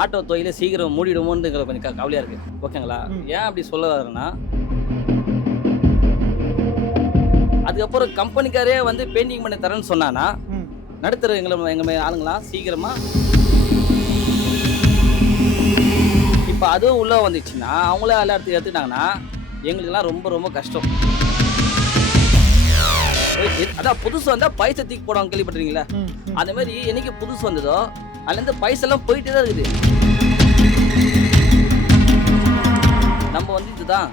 Auto தொழிலை சீக்கிரம் மூடிடுமோன்னு கொஞ்சம் கவலையாக இருக்குது. ஓகேங்களா? ஏன் அப்படி சொல்ல வரேன்னா, அதுக்கப்புறம் கம்பெனிக்காரே வந்து பெயிண்டிங் பண்ணி தரேன்னு சொன்னான்னா, நடுத்தர எங்கள் மாதிரி ஆளுங்களாம் சீக்கிரமாக இப்போ அதுவும் உள்ளே வந்துச்சுன்னா, அவங்களே எல்லா இடத்துக்கு எடுத்துக்கிட்டாங்கன்னா, எங்களுக்கெல்லாம் ரொம்ப ரொம்ப கஷ்டம். அதான் புதுசு வந்தால் பைசா தூக்கி போடுவாங்க, கேள்விப்பட்டிருக்கீங்களா? அந்த மாதிரி என்னைக்கு புதுசு வந்ததோ அதுலேருந்து பைசெல்லாம் போயிட்டே தான் இருக்குது. நம்ம வந்து இதுதான்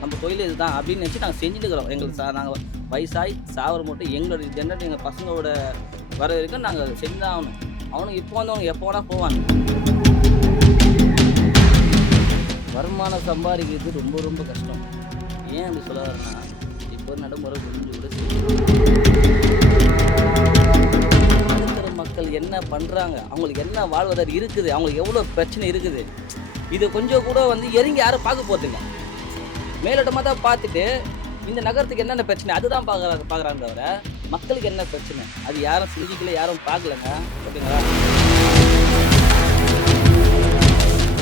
நம்ம தொழில் இதுதான் அப்படின்னு நினச்சி நாங்கள் செஞ்சுட்டு இருக்கிறோம். எங்களுக்கு நாங்கள் வயசாகி சாவர மட்டும் எங்களோட ஜென்ரேட் எங்கள் பசங்களோட வர வரைக்கும் நாங்கள் செஞ்சு தான் ஆகணும். அவனுக்கு இப்போ வந்தவங்க எப்போ வேணால் போவாங்க. வருமானம் சம்பாதிக்கிறது ரொம்ப ரொம்ப கஷ்டம். ஏன் அப்படி சொல்ல வரேன்னா, இப்போ நடைமுறை புரிஞ்சு கூட நடுத்தர மக்கள் என்ன பண்ணுறாங்க, அவங்களுக்கு என்ன வாழ்வதார் இருக்குது, அவங்களுக்கு எவ்வளோ பிரச்சனை இருக்குது, இது கொஞ்சம் கூட வந்து இறங்கி யாரும் பார்க்க போகிறதில்ல. மேலோட்டமாக தான் பார்த்துட்டு இந்த நகரத்துக்கு என்னென்ன பிரச்சனை அதுதான் பார்க்குறாங்க தவிர மக்களுக்கு என்ன பிரச்சனை அது யாரும் சிந்திக்கல, யாரும் பார்க்கலங்க. ஓகேங்களா?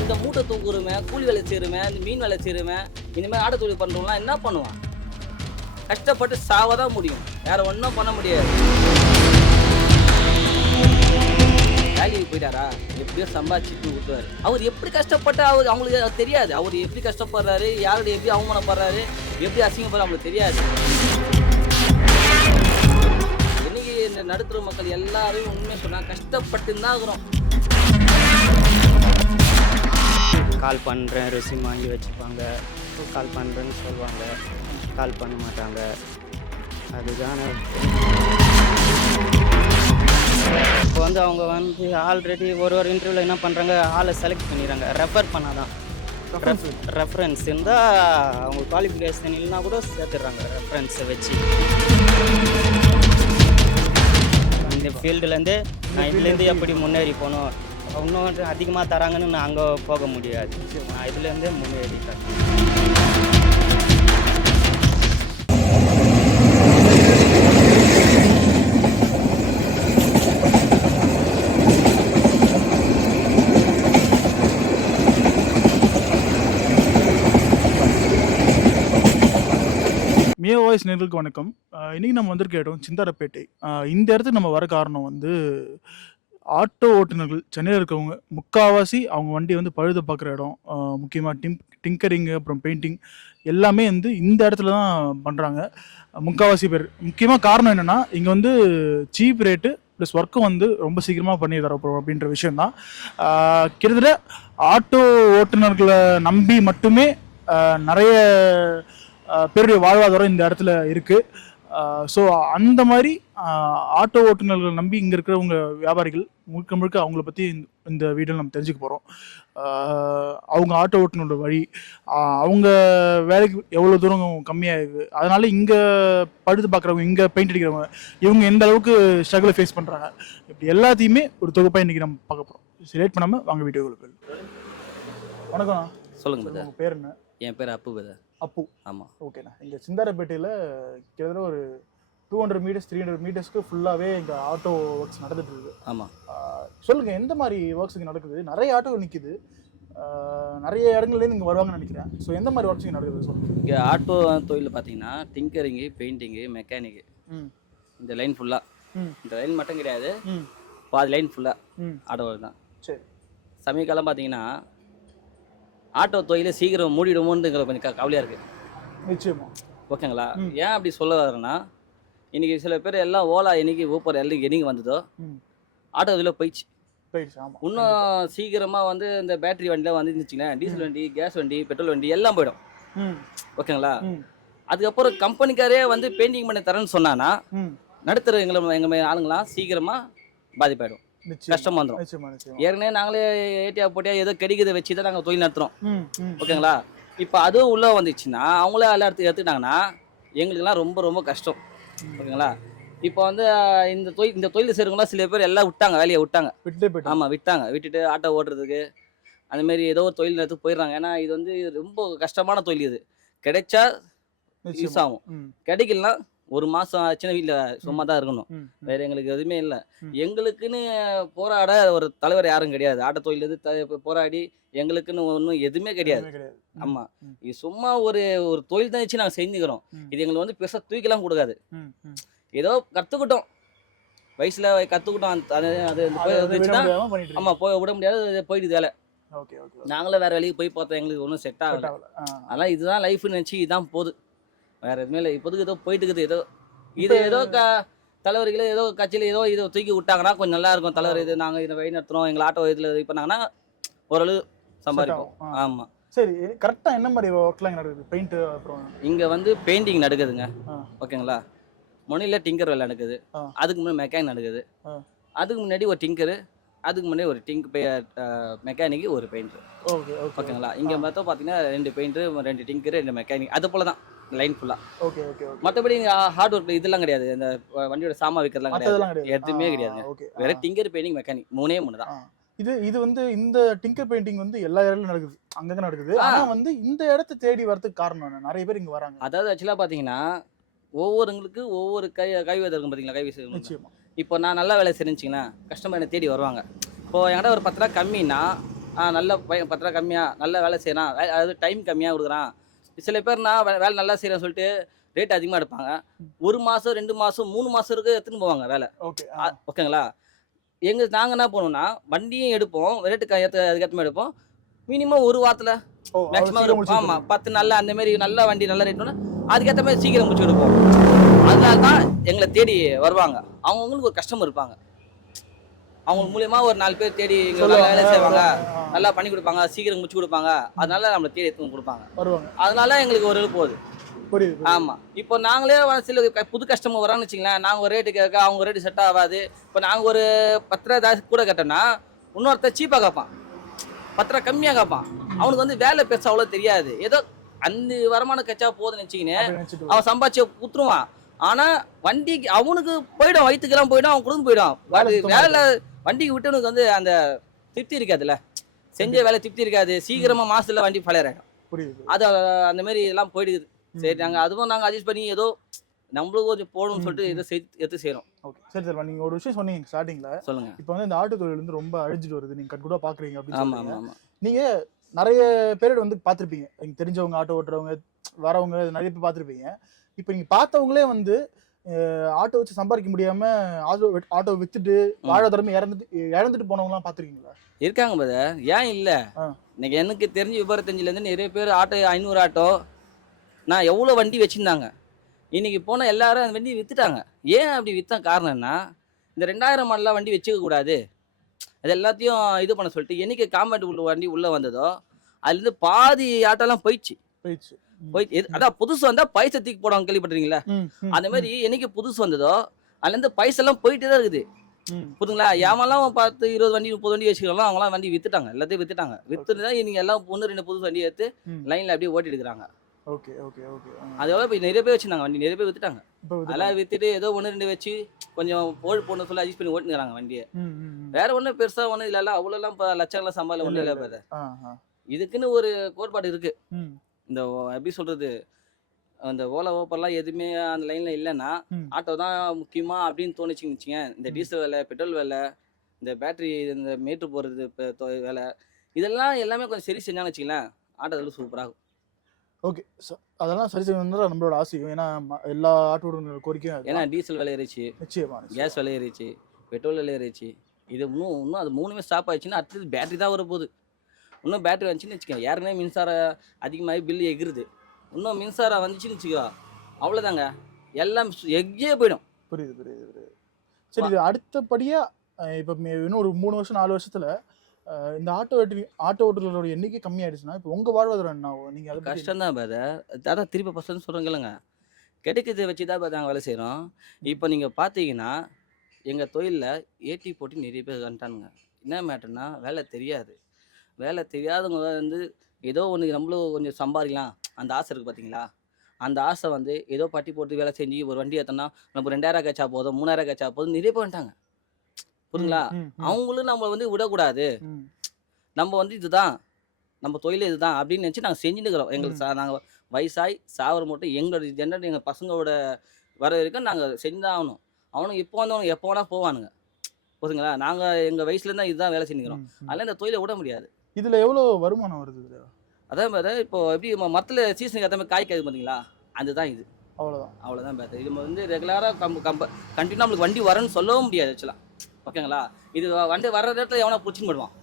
இந்த மூட்டை தூக்குறமே, கூலி வேலை செய்கிறமே, இந்த மீன் வேலை செய்கிறமே, இனிமேல் ஆடை தொழில் பண்ணுறவங்களாம் என்ன பண்ணுவான்? கஷ்டப்பட்டு சாவதான் முடியும், வேற ஒன்றும் பண்ண முடியாது. வேலைக்கு போயிட்டாரா, எப்படியோ சம்பாதிச்சுட்டு விட்டுவாரு. அவர் எப்படி கஷ்டப்பட்டு அவங்களுக்கு தெரியாது. அவர் எப்படி கஷ்டப்படுறாரு, யாரோட எப்படி அவமானப்படுறாரு, எப்படி அசிங்கப்படுறாரு அவங்களுக்கு தெரியாது. இன்னைக்கு இந்த நடுத்தர மக்கள் எல்லாரும் உண்மையை சொன்னால் கஷ்டப்பட்டு தான் இருக்கிறோம். கால் பண்ணுறேன், ரெஸ்யூம் வாங்கி வச்சுப்பாங்க, கால் பண்ணுறேன்னு சொல்லுவாங்க, கால் பண்ண மாட்டாங்க. அதுதான் இப்போ வந்து அவங்க வந்து ஆல்ரெடி ஒரு இன்டர்வியூவில் என்ன பண்ணுறாங்க, ஆளை செலக்ட் பண்ணிடுறாங்க. ரெஃபர் பண்ணாதான் ரெஃபரன்ஸ் இருந்தால் அவங்க குவாலிஃபிகேஷன் இல்லைனா கூட சேர்த்துடுறாங்க ரெஃபரன்ஸை வச்சு. இந்த ஃபீல்டுலேருந்து நான் இதுலேருந்து எப்படி முன்னேறி போகணும், இன்னும் அதிகமாக தராங்கன்னு நான் அங்கே போக முடியாது. நான் இதுலேருந்தே முன்னேறிட்டேன். மியா வாய்ஸ் நேயர்களுக்கு வணக்கம். இன்றைக்கி நம்ம வந்திருக்க இடம் சிந்தாரப்பேட்டை. இந்த இடத்துக்கு நம்ம வர காரணம் வந்து ஆட்டோ ஓட்டுநர்கள் சென்னையில் இருக்கவங்க முக்கால்வாசி அவங்க வண்டி வந்து பழுத பார்க்குற இடம். முக்கியமாக டிங்கரிங்கு அப்புறம் பெயிண்டிங் எல்லாமே வந்து இந்த இடத்துல தான் பண்ணுறாங்க முக்கால்வாசி பேர். முக்கியமாக காரணம் என்னென்னா, இங்கே வந்து சீப் ரேட்டு ப்ளஸ் ஒர்க்கும் வந்து ரொம்ப சீக்கிரமாக பண்ணி தரப்போம் அப்படின்ற விஷயந்தான். கிட்டத்தட்ட ஆட்டோ ஓட்டுநர்களை நம்பி மட்டுமே நிறைய பேருடைய வாழ்வாதாரம் இந்த இடத்துல இருக்குது. ஸோ அந்த மாதிரி ஆட்டோ ஓட்டுநர்கள் நம்பி இங்கே இருக்கிறவங்க வியாபாரிகள் முழுக்க முழுக்க அவங்கள பற்றி இந்த வீடியோவில் நம்ம தெரிஞ்சுக்க போகிறோம். அவங்க ஆட்டோ ஓட்டுநரோட வழி, அவங்க வேலைக்கு எவ்வளோ தூரம் கம்மியாகுது, அதனால இங்கே படுத்து பார்க்குறவங்க, இங்கே பெயிண்ட் அடிக்கிறவங்க, இவங்க எந்த அளவுக்கு ஸ்ட்ரகிளை ஃபேஸ் பண்ணுறாங்க, இப்படி எல்லாத்தையுமே ஒரு தொகுப்பாக இன்றைக்கி நம்ம பார்க்க போகிறோம். லேட் பண்ணாமல் வாங்க வீடியோவுக்கு. வணக்கம். சொல்லுங்க பிரதர். உங்கள் பேர் என்ன? என் பேர் அப்பு பிரதர். அப்பு. ஆமாம். ஓகேண்ணா. இங்கே சிந்தாரப்பேட்டையில் கிட்டத்தட்ட ஒரு 200 மீட்டர்ஸ் 300 மீட்டர்ஸ்க்கு ஃபுல்லாகவே இங்கே ஆட்டோ ஒர்க்ஸ் நடந்துட்டு இருக்குது. ஆமாம். சொல்லுங்கள், எந்த மாதிரி ஒர்க்ஸ் இங்கே நடக்குது? நிறைய ஆட்டோ நிற்கிது, நிறைய இடங்கள்லேருந்து இங்கே வருவாங்கன்னு நினைக்கிறேன். ஸோ எந்த மாதிரி ஒர்க்ஸ் இங்கே நடக்குது சொல்லுங்கள். இங்கே ஆட்டோ தொழில் பார்த்தீங்கன்னா டிங்கரிங்கு, பெயிண்டிங்கு, மெக்கானிக்கு, இந்த லைன் ஃபுல்லாக, இந்த லைன் மட்டும் கிடையாது, பாதி லைன் ஃபுல்லாக ஆட்டோ தான். சரி. சமீபகாலம் பார்த்தீங்கன்னா ஆட்டோ தொழிலை சீக்கிரம் மூடிடுமோன்னு கொஞ்சம் கவலையாக இருக்குது. நிச்சயமா. ஓகேங்களா? ஏன் அப்படி சொல்ல வரேன்னா, இன்றைக்கி சில பேர் எல்லாம் ஓலா என்னைக்கு ஊப்பர் எல்லாம் என்னைக்கு வந்ததோ ஆட்டோ இதில் போயிடுச்சு. இன்னும் சீக்கிரமாக வந்து இந்த பேட்டரி வண்டிலாம் வந்து இருந்துச்சுங்களேன், டீசல் வண்டி, கேஸ் வண்டி, பெட்ரோல் வண்டி எல்லாம் போயிடும். ஓகேங்களா? அதுக்கப்புறம் கம்பெனிக்காரே வந்து பெயிண்டிங் பண்ணி தரேன்னு சொன்னான்னா, நடுத்தர எங்கள் மாதிரி ஆளுங்களாம் சீக்கிரமாக பாதிப்பாயிடும், கஷ்டமாக வந்துடும். ஏற்கனவே நாங்களே ஏடியா போட்டியா ஏதோ கிடைக்கிறத வச்சு தான் நாங்கள் தொழில் நடத்துகிறோம். ஓகேங்களா? இப்போ அதுவும் உள்ளே வந்துச்சுன்னா அவங்களே எல்லா இடத்துக்கு எடுத்துக்கிட்டாங்கன்னா எங்களுக்கெல்லாம் ரொம்ப ரொம்ப கஷ்டம். ஓகேங்களா? இப்போ வந்து இந்த தொழில் செய்கிறவங்களாம் சில பேர் எல்லாம் விட்டாங்க, வேலையை விட்டாங்க. ஆமாம், விட்டுட்டு ஆட்டோ ஓட்டுறதுக்கு அந்தமாரி ஏதோ ஒரு தொழில் நடத்துக்கு போயிடுறாங்க. ஏன்னா இது வந்து ரொம்ப கஷ்டமான தொழில். இது கிடைச்சா யூஸ் ஆகும், கிடைக்கலனா ஒரு மாதம் ஆச்சுன்னா வீட்டில் சும்மா தான் இருக்கணும். வேறு எங்களுக்கு எதுவுமே இல்லை. எங்களுக்குன்னு போராட ஒரு தலைவர் யாரும் கிடையாது. ஆட்ட தொழிலேருந்து போராடி எங்களுக்குன்னு ஒன்றும் எதுவுமே கிடையாது. ஆமாம், இது சும்மா ஒரு ஒரு தொழில் தான் வச்சு நாங்கள் செஞ்சுக்கிறோம். இது எங்களுக்கு வந்து பெருசாக தூக்கிலாம் கொடுக்காது. ஏதோ கற்றுக்கிட்டோம், வயசில் கற்றுக்கிட்டோம். அது இருந்துச்சுன்னா ஆமாம் போய் விட முடியாது, போயிடுது வேலை. நாங்களும் வேறு வேலைக்கு போய் பார்த்தோம், எங்களுக்கு ஒன்றும் செட் ஆகலை. அதெல்லாம் இதுதான் லைஃப்னு நினச்சி இதுதான் போகுது, வேறு எதுவுமே இல்லை. இப்போதுக்கு ஏதோ போயிட்டு இருக்குது. ஏதோ இது ஏதோ தலைவர்களே ஏதோ கட்சியில் ஏதோ இதை தூக்கி விட்டாங்கன்னா கொஞ்சம் நல்லா இருக்கும். தலைவர் இது நாங்கள் இதை வழி நடத்துகிறோம், எங்களை ஆட்டோ இதில் இது பண்ணாங்கன்னா ஓரளவு சம்பாதிப்போம். ஆமாம். சரி, கரெக்டாக என்ன மாதிரி ஒர்க்லாம் நடக்குது? பெயிண்ட் அப்புறம் இங்கே வந்து பெயிண்டிங் நடக்குதுங்க. ஓகேங்களா, முனையில் டிங்கர் வேலை நடக்குது, அதுக்கு முன்னாடி மெக்கானிக் நடக்குது, அதுக்கு முன்னாடி ஒரு டிங்கரு, அதுக்கு முன்னாடி ஒரு மெக்கானிக்கு ஒரு பெயிண்டர். ஓகேங்களா, இங்கே மொத்தம் பார்த்தீங்கன்னா 2 பெயிண்டரு 2 டிங்கரு 2 மெக்கானிக், அது போல தான் லைன் ஃபுல்லாக. மற்றபடி இங்கே ஹார்ட் ஒர்க் இதெல்லாம் கிடையாது. இந்த வண்டியோட சாமா வைக்கிறதுலாம் கிடையாது, எதுவுமே கிடையாதுங்க. வேற டிங்கர் பெயிண்டிங் மெக்கானிக் 3 தான். இது வந்து இந்த டிங்கர் பெயிண்டிங் வந்து எல்லா இடத்துலயும் நடக்குது, அங்கங்க நடக்குது. ஆனா வந்து இந்த இடத்தை தேடி வரதுக்கு காரணம் என்ன? நிறைய பேர் இங்க வராங்க. அதாவது ஆக்சுவலாக பார்த்தீங்கன்னா ஒவ்வொருங்களுக்கு ஒவ்வொரு கைவேதம் இருக்கும் பார்த்தீங்களா, கைவேசம். நிச்சயமா. இப்போ நான் நல்ல வேலை செஞ்சுச்சிங்கன்னா கஸ்டமர் என்னை தேடி வருவாங்க. இப்போது என்கிட்ட ஒரு 10 ரூபா கம்மின்னா நல்ல 10 ரூபா கம்மியாக நல்ல வேலை செய்யறான், அதாவது டைம் கம்மியாக கொடுக்குறான். சில பேர் நான் வேலை நல்லா செய்கிறேன்னு சொல்லிட்டு ரேட் அதிகமாக எடுப்பாங்க. 1 மாதம் 2 மாதம் 3 மாதம் இருக்கு எடுத்துன்னு போவாங்க வேலை. ஓகேங்களா, நாங்கள் என்ன பண்ணுவோம்னா வண்டியும் எடுப்போம், ரேட்டுக்கு அதுக்கேற்ற மாதிரி எடுப்போம். மினிமம் ஒரு வாரத்தில் மேக்ஸிமம் ஆமாம் 10 நல்ல அந்த மாதிரி நல்ல வண்டி நல்ல ரேட்னா அதுக்கேற்ற மாதிரி சீக்கிரம் முடிச்சு எடுப்போம். அதனால தான் எங்களை தேடி வருவாங்க. அவங்கவுங்களுக்கு ஒரு கஸ்டமர் இருப்பாங்க, அவங்க மூலியமா ஒரு 4 பேர் தேடி வேலை செய்வாங்க, நல்லா பண்ணி கொடுப்பாங்க, சீக்கிரம் முடிச்சு கொடுப்பாங்க. அதனால நம்மளை தேடி எடுத்து கொடுப்பாங்க, அதனால எங்களுக்கு ஒரு போகுது. ஆமா, இப்போ நாங்களே சில புது கஸ்டமர் வரான்னு வச்சுங்களேன், நாங்கள் ஒரு ரேட்டு கேட்க அவங்க ரேட்டு செட் ஆகாது. இப்போ நாங்கள் ஒரு 10 ரூபா ஜாஸ்தி கூட கேட்டோம்னா இன்னொருத்தர் சீப்பாக கேட்பான், 10 ரூபா கம்மியாக கேட்பான். அவனுக்கு வந்து வேலை பெருசா அவ்வளோ தெரியாது, ஏதோ அந்த வருமானம் கச்சா போதுன்னு வச்சுக்கின்னு அவன் சம்பாதிச்சு குத்துருவான். ஆனா வண்டிக்கு அவனுக்கு போயிடும், வயிற்றுக்கெல்லாம் போயிடும், அவன் கொடுத்து போயிடும். வேலை வண்டிக்கு விட்டவனுக்கு வந்து அந்த திருப்தி இருக்காதுல்ல, செஞ்ச வேலை திருப்தி இருக்காது. சீக்கிரமா மாசத்துல வண்டி ஃபயர் ஆகிடும். அது அந்த மாதிரி எல்லாம் போயிடுது. சரி, அதுவும் நாங்கள் அட்ஜஸ்ட் பண்ணி ஏதோ நம்மளும் கொஞ்சம் போகணும்னு சொல்லிட்டு இதை எடுத்து செய்கிறோம். சரி சார், நீங்கள் ஒரு விஷயம் சொன்னீங்க ஸ்டார்டிங்ல. சொல்லுங்க. இப்போ வந்து இந்த ஆட்டோ தொழில் வந்து ரொம்ப அழிஞ்சிட்டு வருது, நீங்கள் கட் கூட பார்க்குறீங்க அப்படின்னு. ஆமாம். நீங்கள் நிறைய பேர் வந்து பார்த்துருப்பீங்க, நீங்கள் தெரிஞ்சவங்க ஆட்டோ ஓட்டுறவங்க வரவங்க நிறைய பேர் பார்த்துருப்பீங்க. இப்போ நீங்கள் பார்த்தவங்களே வந்து ஆட்டோ வச்சு சம்பாதிக்க முடியாம ஆட்டோ வித்துட்டு வாழ்வாதாரமே இழந்துட்டு போனவங்களாம் பார்த்துருக்கீங்களா? இருக்காங்க பிரதர், ஏன் இல்லை? இன்னைக்கு எனக்கு தெரிஞ்ச விபரத்தஞ்சிலேருந்து நிறைய பேர் ஆட்டோ 500 ஆட்டோ நான் எவ்வளோ வண்டி வச்சுருந்தாங்க. இன்றைக்கி போனால் எல்லாரும் அந்த வண்டி விற்றுட்டாங்க. ஏன் அப்படி விற்ற காரணம்னா, இந்த 2000 மாடலாம் வண்டி வச்சுக்க கூடாது, அது எல்லாத்தையும் இது பண்ண சொல்லிட்டு என்னைக்கு காம்பேக்ட் உள்ள வண்டி உள்ளே வந்ததோ அதுலேருந்து பாதி ஆட்டோலாம் போயிடுச்சு. அதான் புதுசு வந்தால் பைசா தூக்கி போடுவாங்க, கேள்விப்பட்டிருக்கீங்களா? அந்த மாதிரி என்னைக்கு புதுசு வந்ததோ அதுலேருந்து பைசெல்லாம் போயிட்டே தான் இருக்குது. புரியுதுங்களா? ஏமாலாம் 10 20 வண்டி 30 வண்டி வச்சுக்கலாம், அவங்களாம் வண்டி வித்துட்டாங்க, எல்லாத்தையும் வித்துட்டாங்க. வித்துட்டு தான் இன்னைக்கு எல்லாம் 1-2 புதுசு வண்டி எடுத்து லைனில் அப்படியே ஓட்டி எடுக்கிறாங்க. அது எவ்வளோ போய் நிறைய பேர் வச்சுருந்தாங்க வண்டி, நிறைய பேர் வித்துட்டாங்க. அதெல்லாம் வித்துட்டு ஏதோ 1-2 வச்சு கொஞ்சம் போன சொல்லி அட்ஜஸ்ட் பண்ணி ஓட்டுங்கிறாங்க வண்டியை. வேற ஒன்றும் பெருசா ஒன்றும் இல்லைல்ல, அவ்வளோலாம் இப்போ லட்சங்கள்லாம் சம்பாதில ஒன்றும் இல்லை பாரு. இதுக்குன்னு ஒரு கோட்பாடு இருக்கு. இந்த எப்படி சொல்றது, அந்த ஓலா ஓப்பர்லாம் எதுவுமே அந்த லைன்ல இல்லைன்னா ஆட்டோ தான் முக்கியமா அப்படின்னு தோணுச்சுன்னு வச்சுங்க. இந்த டீசல் வேலை, பெட்ரோல் வேலை, இந்த பேட்டரி, இந்த மீட்ரு போடுறது வேலை, இதெல்லாம் எல்லாமே கொஞ்சம் சரி செஞ்சான்னு வச்சுங்களேன், ஆட்டோ அதில் சூப்பராகும். ஓகே, அதெல்லாம் சரி செய்யணும் நம்மளோட ஆசையும். ஏன்னா எல்லா ஆட்டோட கோரிக்கையும், ஏன்னா டீசல் விலை ஏறிச்சு, நிச்சயமா கேஸ் விலை ஏறிச்சு, பெட்ரோல் விலை ஏறிச்சு. இது இன்னும் அது 3மே ஸ்டாப் ஆயிடுச்சுன்னா அடுத்தது பேட்டரி தான் வரப்போகுது. இன்னும் பேட்டரி வந்துச்சுன்னு வச்சுக்கோங்க, ஏற்கனவே மின்சாரம் அதிகமாகி பில்லு எகிருது, இன்னும் மின்சாரம் வந்துச்சுன்னு வச்சுக்கோ அவ்வளோதாங்க, எல்லாம் எக்கே போயிடும். புரியுது. சரி, இது அடுத்தபடியாக இப்போ இன்னும் ஒரு 3 வருஷம் 4 வருஷத்துல இந்த ஆட்டோ ஓட்டுகளோட எண்ணிக்கை கம்மியாயிடுச்சுன்னா இப்போ உங்கள் வாழ்வாதாரம் என்ன ஆகும்? நீங்கள் அது கஷ்டம் தான் பாரு. அதான் திருப்பி பசங்க சொல்கிறேங்கல்லங்க, கிடைக்கிறத வச்சு தான் நாங்கள் வேலை செய்கிறோம். இப்போ நீங்கள் பார்த்தீங்கன்னா எங்கள் தொழிலில் ஏடி போட்டு நிறைய பேர் வந்துட்டானுங்க. என்ன மேட்டர்னா, வேலை தெரியாது. வேலை தெரியாதவங்க வந்து ஏதோ ஒன்று நம்மளும் கொஞ்சம் சம்பாதிக்கலாம் அந்த ஆசை இருக்குது பார்த்தீங்களா, அந்த ஆசை வந்து ஏதோ பட்டி போட்டு வேலை செஞ்சு ஒரு வண்டி ஏற்றோன்னா நம்ம 2000 கச்சா போதும் 3000 கச்சா போதும் நிறைய பேர் வந்துட்டாங்க. புரியுங்களா? அவங்களும் நம்ம வந்து விடக்கூடாது, நம்ம வந்து இதுதான் நம்ம தொழில் இதுதான் அப்படின்னு நினச்சி நாங்கள் செஞ்சுட்டு இருக்கிறோம். எங்களுக்கு நாங்கள் வயசாகி சாவர மட்டும் எங்களோட ஜென்ரேட் எங்கள் பசங்களோட வர வரைக்கும் நாங்கள் செஞ்சுதான் ஆகணும். அவனுக்கு இப்போ வந்தவனுக்கு எப்போ வேணால் போவானுங்க. புரியுதுங்களா? நாங்கள் எங்கள் வயசுலேருந்து இதுதான் வேலை செஞ்சுக்கிறோம். அதனால் இந்த தொழிலை விட முடியாது. இதுல எவ்வளோ வருமானம் வருது இதுல? அதே மாதிரி இப்போ எப்படி மரத்தில் சீசனுக்கு ஏற்ற மாதிரி காய் காய்க்குது பார்த்தீங்களா, அதுதான் இது. அவ்வளோதான். அவ்வளோதான் பேச. இது வந்து ரெகுலராக கண்டினியூ நம்மளுக்கு வண்டி வரேன்னு சொல்லவும் முடியாது ஆக்சுவலாக. ஓகேங்களா? இது வண்டி வர்ற இடத்துல எவனா பிடிச்சின்னு போடுவான்.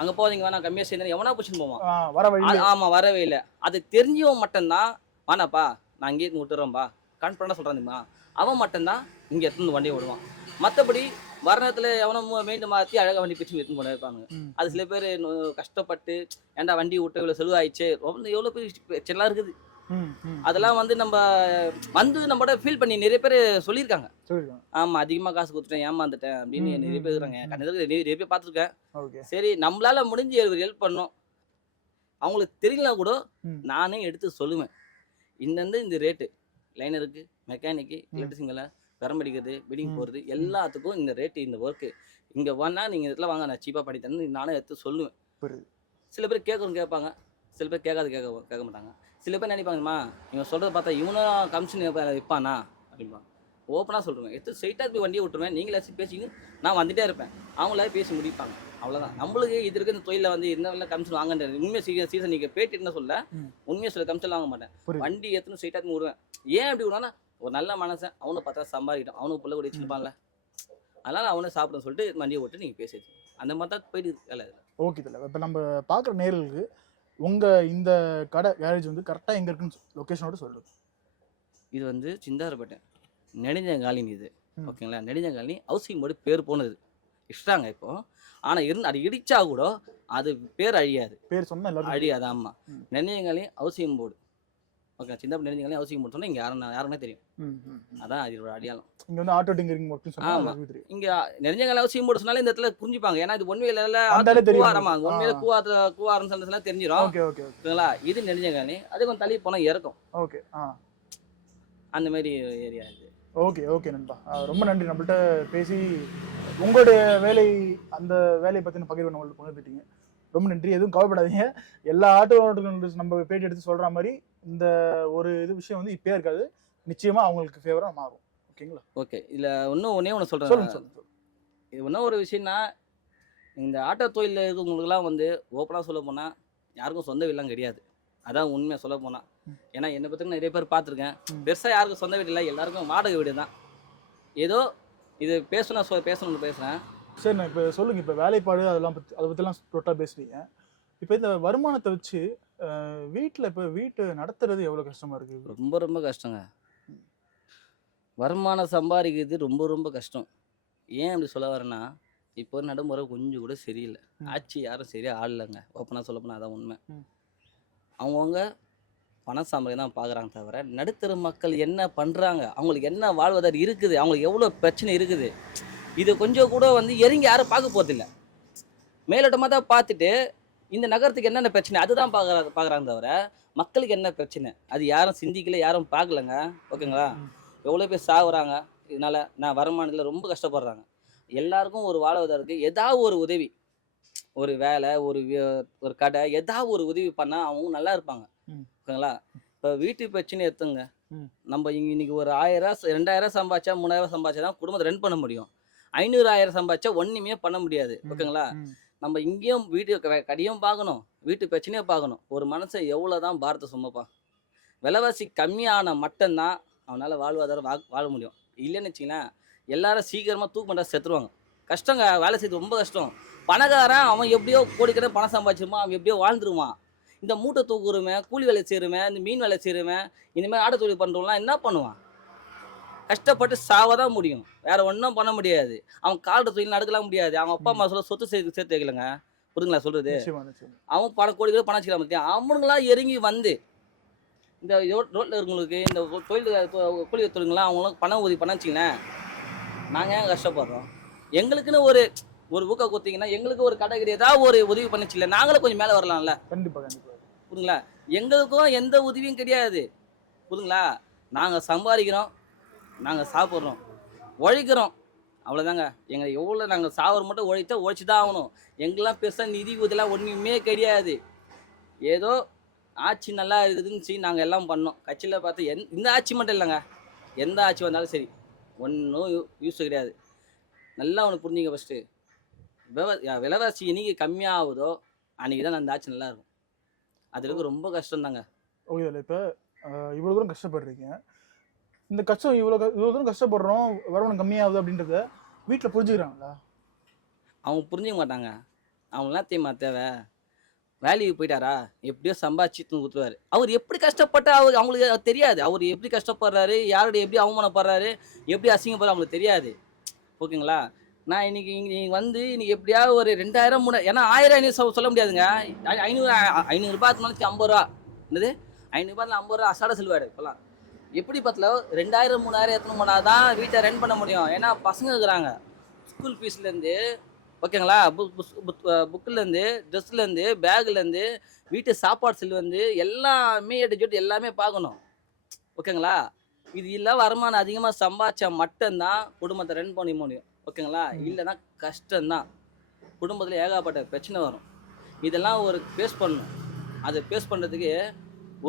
அங்கே போவீங்க வேணா கம்மியாக சேர்ந்து எவனா பிடிச்சின்னு போவான். வர வழி. ஆமாம், வரவே இல்லை. அது தெரிஞ்சவன் மட்டும்தான் வேணாப்பா நான் இங்கேயே விட்டுறோம்பா கான்ஃபிடண்டாக சொல்கிறான்மா, அவன் மட்டும்தான் இங்கே எடுத்துன்னு வண்டியை விடுவான். மற்றபடி வர நேரத்தில் எவனோ மெயின்ட்டு மாற்றி அழகாக வண்டி பிடிச்சி எடுத்துன்னு கொண்டு இருப்பாங்க. அது சில பேர் கஷ்டப்பட்டு ஏன்டா வண்டி விட்டு இவ்வளோ செலவாயிடுச்சு, ரொம்ப எவ்வளோ பேர் செல்லாம் இருக்குது. அதெல்லாம் வந்து நம்ம வந்து நம்மளோட ஃபீல் பண்ணி நிறைய பேர் சொல்லியிருக்காங்க. ஆமாம், அதிகமாக காசு கொடுத்துட்டேன் ஏமாந்துட்டேன் அப்படின்னு நிறைய பேர் இருக்கிறாங்க. கண்டிப்பாக நிறைய பேர் பார்த்துருக்கேன். சரி, நம்மளால முடிஞ்சு ஹெல்ப் பண்ணோம். அவங்களுக்கு தெரியலனா கூட நானே எடுத்து சொல்லுவேன். இந்த ரேட்டு லைனருக்கு, மெக்கானிக்கு, எலக்ட்ரிஷியனில் பெரம்படிக்கிறது, பில்டிங் போகிறது எல்லாத்துக்கும் இந்த ரேட்டு, இந்த ஒர்க்கு இங்கே வேணால் நீங்கள் இடத்துல வாங்க நான் சீப்பாக பண்ணி தரேன்னு நானே எடுத்து சொல்லுவேன். சில பேர் கேட்பாங்க, சில பேர் கேட்க மாட்டாங்க. சில பேர் நினைப்பாங்கம்மா இவன் சொல்கிறத பார்த்தா இவனும் கமிஷன் விற்பானா அப்படிம்பாங்க. ஓப்பனாக சொல்லுவேன், எடுத்து ஸ்ட்ரைட்டாக போய் வண்டியை விட்டுருவேன். நீங்களே பேசிக்கின்னு நான் வந்துகிட்டே இருப்பேன். அவங்களே பேசி முடிப்பாங்க. அவ்வளோதான். நம்மளுக்கு இது இருக்க இந்த தொழிலில் வந்து என்ன கமிஷன் வாங்க உண்மையை சீசன் நீங்கள் பேட்டிட்டு சொல்ல உண்மையை சொல்ல கமிஷன் வாங்க மாட்டேன். வண்டி எடுத்துன்னு ஸ்ட்ரைட்டாக விடுவேன். ஏன் அப்படி விடுவானா, ஒரு நல்ல மனசன் அவனை பார்த்தா சம்பாதிக்கிட்டோம், அவனுக்கு பிள்ளை கூட வச்சுருப்பான்ல, அதனால் அவனை சாப்பிட சொல்லிட்டு வண்டியை விட்டு நீங்கள் பேசிடுச்சு. அந்த மாதிரி தான் போயிட்டு வேலை. ஓகே தல. இப்போ நம்ம பார்க்குற நேர்களுக்கு உங்கள் இந்த கடை கேரேஜ் வந்து கரெக்டாக எங்கே இருக்குன்னு லொக்கேஷனோட சொல்லுது. இது வந்து சிந்தாரப்பேட்டை நெடுஞ்சங்காலினி. இது ஓகேங்களா? நெடுஞ்சங்காலினி ஹவுசிங் போர்டு பேர் போனது இஷ்டாங்க இப்போ. ஆனால் அது இடிச்சா கூட அது பேர் அழியாது. பேர் சொன்னால் அழியாது. ஆமாம், நெடுஞ்சங்காலினி ஹவுசிங் போர்டு. ஓகே, சின்ன நெடுஞ்சங்காலினி ஹவுசிங் போர்டு சொன்னால் இங்கே யாருன்னே தெரியும். அதான் அதோட அடையாளம். இங்கே வந்து ஆட்டோ டிங்கரிங் மட்டும் சொன்னால் ஆமாம், இங்கே நெடுஞ்சங்காலினி ஹவுசிங் போர்டு சொன்னாலே இந்த இடத்துல புரிஞ்சுப்பாங்க. ஏன்னா இது ஒன்மையில கூவாரம் சொன்னதுலாம் தெரிஞ்சிடும். ஓகேங்களா? இது நெடுஞ்சங்காலினி. அது கொஞ்சம் தள்ளி போனால் இறக்கும். ஓகே, அந்த மாதிரி ஏரியா இது. ஓகே நண்பா, ரொம்ப நன்றி. நம்மள்ட்ட பேசி உங்களுடைய அந்த வேலையை பற்றின பகிர்வு நம்மள்ட்ட பகிர்ந்துட்டீங்க. ரொம்ப நன்றி. எதுவும் கவலைப்படாதீங்க. எல்லா ஆட்டோ நம்ம பேட்டி எடுத்து சொல்கிற மாதிரி இந்த ஒரு விஷயம் வந்து இப்போயே இருக்காது. நிச்சயமாக அவங்களுக்கு ஃபேவராக மாறும். ஓகேங்களா? ஓகே. இதில் ஒன்றே சொல்கிறேன். இது இன்னும் ஒரு விஷயம்னா, இந்த ஆட்டோ தொழிலில் இருக்கவங்களுக்குலாம் வந்து ஓப்பனாக சொல்ல போனால் யாருக்கும் சொந்த வீடெலாம் கிடையாது. அதான் உண்மையாக சொல்ல போனால். ஏன்னா என்னை பற்றி நிறைய பேர் பார்த்துருக்கேன். பெருசாக யாருக்கும் சொந்த வீடு இல்லை, எல்லாருக்கும் வாடகை வீடு தான். ஏதோ இது பேசணும்னு பேசுகிறேன். சரி, நான் இப்போ சொல்லுங்கள். இப்போ வேலைப்பாடு அதை பற்றிலாம் டோட்டலாக பேசுகிறீங்க. இப்போ இந்த வருமானத்தை வச்சு வீட்டில் இப்போ வீட்டு நடத்துறது எவ்வளோ கஷ்டமாக இருக்குது? ரொம்ப ரொம்ப கஷ்டங்க. வருமானம் சம்பாதிக்கிறது ரொம்ப கஷ்டம். ஏன் அப்படி சொல்ல வரேன்னா, இப்போ நடைமுறை கொஞ்சம் கூட சரியில்லை. ஆட்சி யாரும் சரியாக ஆடலைங்க. ஓப்பனாக சொல்ல போனால் அதான் உண்மை. அவங்கவுங்க பணம் சம்பாதி தான் பார்க்குறாங்க தவிர நடுத்தர மக்கள் என்ன பண்ணுறாங்க, அவங்களுக்கு என்ன வாழ்வதார் இருக்குது, அவங்களுக்கு எவ்வளோ பிரச்சனை இருக்குது, இது கொஞ்சம் கூட வந்து இறங்கி யாரும் பார்க்க போகிறதில்ல. மேலோட்டமாக தான் பார்த்துட்டு இந்த நகரத்துக்கு என்னென்ன பிரச்சனை அதுதான் பார்க்குறாங்க தவிர மக்களுக்கு என்ன பிரச்சனை அது யாரும் சிந்திக்கல, யாரும் பார்க்கலங்க. ஓகேங்களா? எவ்வளோ பேர் சாகுறாங்க இதனால். நான் வருமானத்தில் ரொம்ப கஷ்டப்படுறாங்க. எல்லாருக்கும் ஒரு வாழ்வதற்கு ஏதாவது ஒரு உதவி, ஒரு வேலை, ஒரு கடை, ஏதாவது ஒரு உதவி பண்ணால் அவங்க நல்லா இருப்பாங்க. ஓகேங்களா? இப்போ வீட்டு பிரச்சனை எடுத்துங்க. நம்ம இன்னைக்கு ஒரு 1000 2000 சம்பாதிச்சா 3000 சம்பாதிச்சா தான் குடும்பத்தை ரன் பண்ண முடியும். 500 1000 சம்பாதிச்சா ஒன்றுமே பண்ண முடியாது. ஓகேங்களா? நம்ம இங்கேயும் வீட்டு கடையும் பார்க்கணும், வீட்டு பிரச்சனையும் பார்க்கணும். ஒரு மனுஷன் எவ்வளோ தான் பாரத்தை சுமப்பான். விலைவாசி கம்மியான மட்டும்தான் அவனால் வாழ்வாதாரம் வாழ முடியும். இல்லைன்னு வச்சிங்களேன், எல்லாரும் சீக்கிரமாக தூக்கு பண்ணுறா செத்துருவாங்க. கஷ்டங்க, வேலை செய்து ரொம்ப கஷ்டம். பணக்காரன் அவன் எப்படியோ கோடிக்கணக்கில் பணம் சம்பாதிச்சிருமா, அவன் எப்படியோ வாழ்ந்துருவான். இந்த மூட்டை தூக்குறவன், கூலி வேலை செய்கிறவன், இந்த மீன் வேலை செய்கிறவன், இந்தமாதிரி ஆட்டோ தொழில் பண்ணுறவங்களாம் என்ன பண்ணுவான்? கஷ்டப்பட்டு சாவதான் முடியும், வேற ஒன்றும் பண்ண முடியாது. அவன் கால்ற தொழில் நடக்கலாம் முடியாது. அவங்க அப்பா அம்மா சொல்ல சொத்து சேர்த்து வைக்கலங்க. புரியுங்களா சொல்றது? அவன் கோடி பணம் வச்சுக்கலாம். அவனுங்களாம் இறங்கி வந்து இந்த ரோட்டில் இருக்கவங்களுக்கு, இந்த தொழில் கூலி தொழில்கள்லாம் அவங்களும் பணம் உதவி பண்ண வச்சிங்களேன், நாங்கள் ஏன் கஷ்டப்படுறோம்? எங்களுக்குன்னு ஒரு ஊக்க கொடுத்தீங்கன்னா, எங்களுக்கு ஒரு கடை ஏதாவது ஒரு உதவி பண்ணிச்சில்ல, நாங்களும் கொஞ்சம் மேலே வரலாம்ல. கண்டிப்பாக. புரியுங்களா? எங்களுக்கும் எந்த உதவியும் கிடையாது. புரியுங்களா? நாங்கள் சம்பாதிக்கிறோம், நாங்கள் சாப்பிட்றோம், உழைக்கிறோம், அவ்வளோதாங்க. எங்களை எவ்வளோ நாங்கள் சாப்பிட்ற மட்டும் உழைச்சி தான் ஆகணும். எங்கெல்லாம் பெருசாக நிதி உதவிலாம் ஒன்றுமே கிடையாது. ஏதோ ஆட்சி நல்லா இருக்குதுன்னு நாங்கள் எல்லாம் பண்ணோம். கட்சியில் பார்த்து இந்த ஆட்சி மட்டும் இல்லைங்க, எந்த ஆட்சி வந்தாலும் சரி ஒன்றும் யூஸ் கிடையாது. நல்லா ஒன்று புரிஞ்சுங்க. ஃபஸ்ட்டு விலைவாசி என்னைக்கு கம்மியாகுதோ அன்றைக்கி தான் அந்த ஆட்சி நல்லா இருக்கும். அதுக்கு ரொம்ப கஷ்டம் தாங்க. ஓகே, இல்லை இப்போ இவ்வளோ தூரம் கஷ்டப்படுறீங்க, இந்த கஷ்டம் இவ்வளோ தூரம் கஷ்டப்படுறோம், வருமானம் கம்மியாகுது அப்படின்றத வீட்டில் புரிஞ்சுக்கிறாங்களா? அவங்க புரிஞ்சுக்க மாட்டாங்க. அவங்களாம் தேவை வேலைக்கு போயிட்டாரா எப்படியோ சம்பாதிச்சு கொடுத்துருவாரு. அவர் எப்படி கஷ்டப்பட்டு அவங்களுக்கு தெரியாது. அவர் எப்படி கஷ்டப்படுறாரு, யாருடைய எப்படி அவமானப்படுறாரு, எப்படி அசிங்கப்படுறாரு அவங்களுக்கு தெரியாது. ஓகேங்களா? நான் இன்னைக்கு வந்து இன்னைக்கு எப்படியாவது ஒரு 2000 3 ஏன்னா 1000 500 சொல்ல முடியாதுங்க. 500 ரூபாய் நினச்சி 50 ரூபா என்னது 500 ரூபாய் 50 ரூபா அசாட செல்வாடு இப்போலாம். எப்படி பார்த்தல 2000 3000 எத்தனை போனால் தான் வீட்டை ரன் பண்ண முடியும். ஏன்னா பசங்க இருக்கிறாங்க. ஸ்கூல் ஃபீஸ்லேருந்து ஓகேங்களா, புக்குலேருந்து ட்ரெஸ்லேருந்து பேக்லேருந்து வீட்டு சாப்பாடு செல்லேருந்து எல்லாமே எடுத்துட்டு எல்லாமே பார்க்கணும். ஓகேங்களா? இது இல்லை வருமானம் அதிகமாக சம்பாதிச்சா மட்டும்தான் குடும்பத்தை ரன் பண்ண முடியும். ஓகேங்களா? இல்லைன்னா கஷ்டம்தான். குடும்பத்தில் ஏகப்பட்ட பிரச்சனை வரும். இதெல்லாம் ஒரு ஃபேஸ் பண்ணணும். அதை ஃபேஸ் பண்ணுறதுக்கு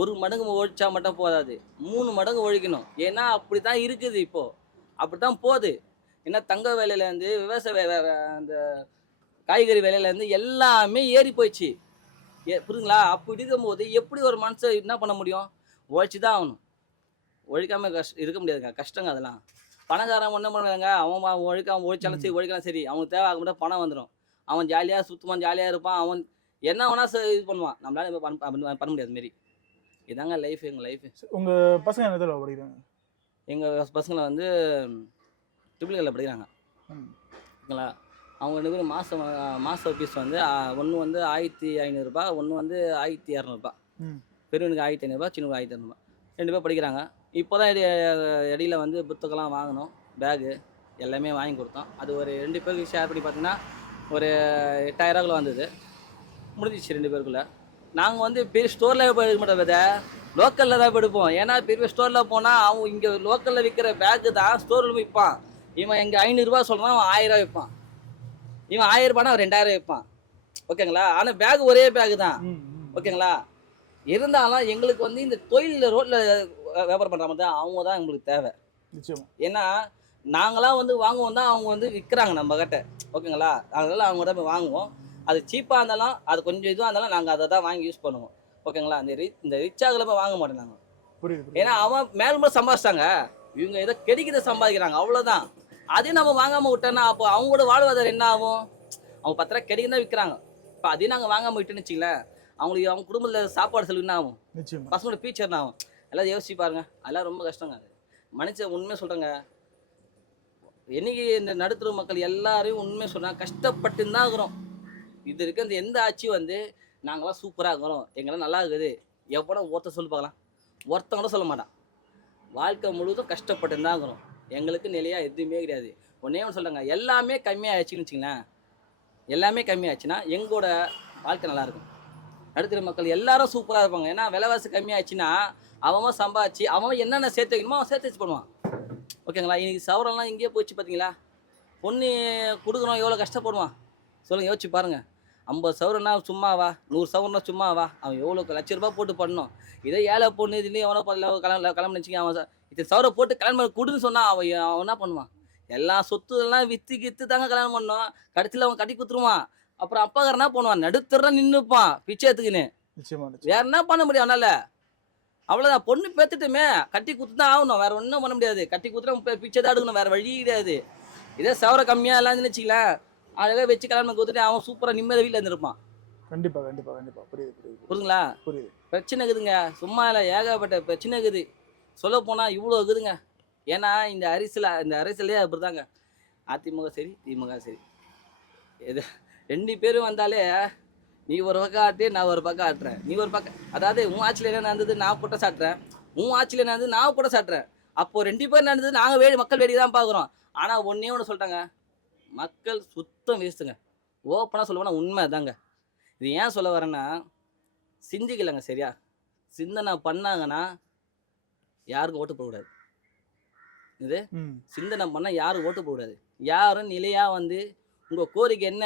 1 மடங்கு ஒழிச்சா மட்டும் போதாது, 3 மடங்கு ஒழிக்கணும். ஏன்னா அப்படி தான் இருக்குது. இப்போது அப்படி தான் போகுது. ஏன்னா தங்க விலையிலேருந்து விவசாய அந்த காய்கறி விலையிலேருந்து எல்லாமே ஏறி போயிடுச்சு. புரியுதுங்களா? அப்படி இருக்கும்போது எப்படி ஒரு மனுஷன் என்ன பண்ண முடியும்? உழைச்சி தான் ஆகணும். ஒழிக்காமல் இருக்க முடியாதுங்க. கஷ்டங்க அதெல்லாம். பணக்காரன் ஒன்றும் பண்ணுவாங்க. அவன் ஒழிச்சாலும் சரி ஒழிக்கலாம் சரி, அவனுக்கு தேவை ஆக மட்டும் பணம் வந்துடும். அவன் ஜாலியாக சுற்றுவான், ஜாலியாக இருப்பான். அவன் என்ன வேணா இது பண்ணுவான். நம்மளால பண்ண முடியாது மாரி. இதாங்க லைஃப். எங்கள் லைஃபு. உங்கள் பசங்க என்ன தடவை படிக்கிறாங்க? எங்கள் பசங்களை வந்து ட்ரிபிள் படிக்கிறாங்க. ஓகேங்களா? அவங்க 2 பேரும் மாத ஃபீஸ் வந்து ஒன்று வந்து 1500 ரூபா, ஒன்று வந்து 1200 ரூபா. பெரியவனுக்கு 1500 ரூபா, சின்னவனுக்கு 1200 ரூபா. 2 பேர் படிக்கிறாங்க. இப்போ தான் இடையில வந்து புத்தகம்லாம் வாங்கணும், பேகு எல்லாமே வாங்கி கொடுத்தோம். அது ஒரு 2 பேருக்கு ஷேர் பண்ணி பார்த்தீங்கன்னா ஒரு 8000 வந்தது. முடிஞ்சிச்சு 2 பேருக்குள்ளே. நாங்கள் வந்து பெரிய ஸ்டோரில் போய் எடுக்க மாட்டோம், விதை லோக்கலில் தான் எடுப்போம். ஏன்னா பெரிய ஸ்டோரில் போனால் அவங்க இங்கே லோக்கலில் விற்கிற பேக்கு தான் ஸ்டோரில் விற்பான். இவன் இங்கே 500 ரூபா சொல்கிறான், அவன் 1000 ரூபா விற்பான். இவன் 1000 ரூபானா அவன் 2000 விற்பான். ஓகேங்களா? ஆனால் பேக் ஒரே பேக்கு தான். ஓகேங்களா? இருந்தாலும் எங்களுக்கு வந்து இந்த தொழிலில் ரோட்டில் வியாபாரம் பண்ணுற மாதிரி தான் அவங்க தான் எங்களுக்கு தேவை. ஏன்னா நாங்களாம் வந்து வாங்குவோம் தான், அவங்க வந்து விற்கிறாங்க நம்ம கிட்ட. ஓகேங்களா? அதனால அவங்க தான் போய் வாங்குவோம். அது சீப்பாக இருந்தாலும் அது கொஞ்சம் இதுவாக இருந்தாலும் நாங்கள் அதை தான் வாங்கி யூஸ் பண்ணுவோம். ஓகேங்களா? இந்த ரிச்சாகில் போய் வாங்க மாட்டோம் நாங்கள். ஏன்னா அவன் மேலும் சம்பாதிச்சிட்டாங்க, இவங்க ஏதோ கிடைக்கிறத சம்பாதிக்கிறாங்க, அவ்வளோதான். அதையும் நம்ம வாங்காமல் விட்டோன்னா அப்போ அவங்களோட வாழ்வாதாரம் என்ன ஆகும்? அவங்க 10 ரூபா கிடைக்கும் தான் விற்கிறாங்க. இப்போ அதையும் நாங்கள் வாங்காமல் விட்டோன்னு வச்சிங்களேன், அவங்களுக்கு அவங்க குடும்பத்தில் சாப்பாடு செலவு என்ன ஆகும்? பசங்களோட ஃபியூச்சர் என்ன ஆகும்? எல்லாம் யோசிச்சு பாருங்க. அதெல்லாம் ரொம்ப கஷ்டங்க. அது மனுஷன் உண்மையை சொல்கிறேங்க. என்னைக்கு இந்த நடுத்தர மக்கள் எல்லாரையும் உண்மையை சொல்கிறாங்க, கஷ்டப்பட்டு தான் இருக்கிறோம். இது இருக்க இந்த எந்த ஆட்சி வந்து நாங்களாம் சூப்பராக இருக்கிறோம், எங்கெல்லாம் நல்லா இருக்குது எவ்வளோ ஒருத்தர் சொல்லி பார்க்கலாம்? ஒருத்தன் கூட சொல்ல மாட்டான். வாழ்க்கை முழுவதும் கஷ்டப்பட்டு தான் இருக்கிறோம். எங்களுக்கு நிலையாக எதுவுமே கிடையாது. ஒன்றே ஒன்று சொல்கிறாங்க, எல்லாமே கம்மியாகிடுச்சின்னு வச்சுங்களேன். எல்லாமே கம்மியாச்சுன்னா எங்களோட வாழ்க்கை நல்லாயிருக்கும். நடுத்தர மக்கள் எல்லாரும் சூப்பராக இருப்பாங்க. ஏன்னா விலைவாசி கம்மியாச்சுன்னா அவன் சம்பாதிச்சு அவன் என்னென்ன சேர்த்து வைக்கணுமோ அவன் சேர்த்து வச்சு பண்ணுவான். ஓகேங்களா? இன்றைக்கி சவரெல்லாம் இங்கேயே போயிடுச்சு பார்த்தீங்களா? பொண்ணு கொடுக்குறோம் எவ்வளோ கஷ்டப்படுவான் சொல்லுங்கள், யோசிச்சு பாருங்கள். 50 சவரன்னா சும்மாவா, 100 சவரன்னா சும்மாவா? அவன் எவ்வளோ லட்ச ரூபா போட்டு பண்ணணும். இதே ஏழை பொண்ணு இதுலேயும் எவனோ கிளம்பு நினச்சிங்க, அவன் இத்தனை சவரை போட்டு கல்யாணம் கொடுன்னு சொன்னால் அவன் என்ன பண்ணுவான்? எல்லா சொத்து எல்லாம் விற்று தாங்க கல்யாணம் பண்ணோம். கடைசியில் அவன் கட்டி கொடுத்துருவான். அப்புறம் அப்பாக்கார என்ன பண்ணுவான்? நடுத்தர நின்றுப்பான் பிச்சை எடுத்துக்கின்னு. வேற என்ன பண்ண முடியும் அவனால? அவ்வளோதான். பொண்ணு பேத்துட்டுமே கட்டி கொடுத்து தான் ஆகணும், வேற ஒன்றும் பண்ண முடியாது. கட்டி கொடுத்துட்டு பிச்சை தான் எடுக்கணும், வேற வழி கிடையாது. இதே சவரை கம்மியாக எல்லாம் நினச்சிங்களேன், அழகாக வச்சு கல்யாணம் கொடுத்துட்டு அவன் சூப்பராக நிம்மதி வீட்டில் இருந்திருப்பான். கண்டிப்பாக புரியுதுங்களா? பிரச்சனை இருக்குதுங்க, சும்மா இல்லை, ஏகப்பட்ட பிரச்சனை இருக்குது. சொல்ல போனால் இவ்வளோ இருக்குதுங்க. ஏன்னா இந்த அரசியலே அப்படிதாங்க. அதிமுக சரி, திமுக சரி, இது 2 பேரும் வந்தாலே நீ ஒரு பக்கம் ஆட்டு, நான் ஒரு பக்கம் ஆட்டுறேன். நீ ஒரு பக்கம், அதாவது உன் ஆட்சியில் என்ன நடந்தது நான் குற்றம் சாட்டுறேன், உன் ஆட்சியில் என்ன நடந்தது நான் குற்றம் சாட்டுறேன். அப்போது 2 பேர் நடந்தது நாங்கள் மக்கள் வேடி தான் பார்க்குறோம். ஆனால் ஒன்றே ஒன்று சொல்லிட்டாங்க, மக்கள் சுத்தம் வேஸ்ட்டுங்க. ஓப்பனாக சொல்ல போனால் உண்மை தாங்க. இது ஏன் சொல்ல வரேன்னா, சிந்திக்கலைங்க சரியா. சிந்தனை பண்ணாங்கன்னா யாருக்கும் ஓட்டு போடக்கூடாது. இது சிந்தனை பண்ணால் யாரும் ஓட்டு போடக்கூடாது. யாரும் நிலையாக வந்து உங்கள் கோரிக்கை என்ன,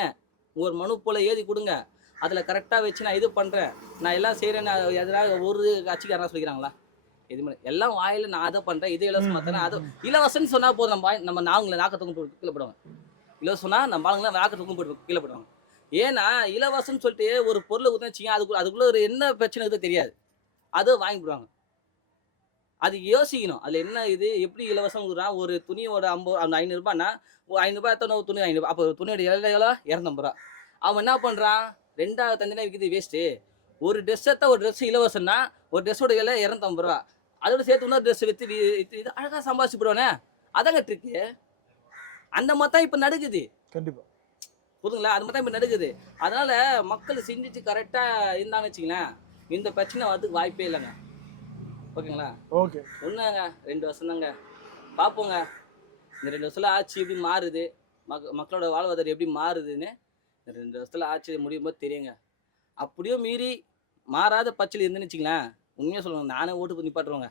ஒரு மனு போல் எழுதி கொடுங்க, அதில் கரெக்டாக வச்சு நான் இது பண்ணுறேன், நான் எல்லாம் செய்கிறேன்னு எதிராக ஒரு கட்சிக்காரனா சொல்லிக்கிறாங்களா? எதுவுமே எல்லாம் வாயில நான் அதை பண்றேன், இது இலவசமா தரேன், அது இலவசம்னு சொன்னா போதும், நம்ம நாங்கள நாக்கத்துக்கும் போட்டு கீழே போடுவாங்க. இலவசம்னா நம்ம ஆளுங்களை நாக்கத்துக்கும் போட்டு கீழே போடுவாங்க. ஏன்னா இலவசம்னு சொல்லிட்டு ஒரு பொருளை ஊற்றிச்சிங்க, அதுக்குள்ள ஒரு என்ன பிரச்சனை இருக்குதோ தெரியாது, அதை வாங்கி போடுவாங்க. அது யோசிக்கணும், அதில் என்ன இது எப்படி இலவசம் கொடுக்குறான். ஒரு துணியோட 500 ஒரு 500 எத்தனை துணி 500, அப்போ ஒரு துணியோட எவ்வளோ 250 அவன் என்ன பண்ணுறான், 2 தனியாக விற்கிது வேஸ்ட்டு. ஒரு ட்ரெஸ் எடுத்தால் ஒரு ட்ரெஸ் இலவசம்னா ஒரு ட்ரெஸ்ஸோட விலை 250, அதோட சேர்த்து இன்னொரு ட்ரெஸ் விற்று இது அழகாக சம்பாதிச்சு போடுவானே. அதாங்க ட்ரிக்கு. அந்த மாதிரி தான் இப்போ நடக்குது. கண்டிப்பாக புரியுதுங்களா? அது மாதிரி தான் இப்போ நடக்குது. அதனால் மக்கள் சிந்திச்சு கரெக்டாக இருந்தாங்கன்னு வச்சிங்களேன், இந்த பிரச்சனை வரதுக்கு வாய்ப்பே இல்லைங்க. ஓகேங்களா? ஓகே. ஒன்றுங்க 2 வருஷம் தாங்க பார்ப்போங்க. இந்த 2 வருஷத்தில் ஆட்சி எப்படி மாறுது, மக்களோட வாழ்வாதாரம் எப்படி மாறுதுன்னு இந்த 2 வருஷத்தில் ஆட்சி முடியும் போது தெரியுங்க. அப்படியே மீறி மாறாத பட்சத்தில் இருந்துன்னு வச்சிங்களேன், உண்மையாக சொல்லுவாங்க, நானே ஓட்டு நிப்பாட்டுருவாங்க.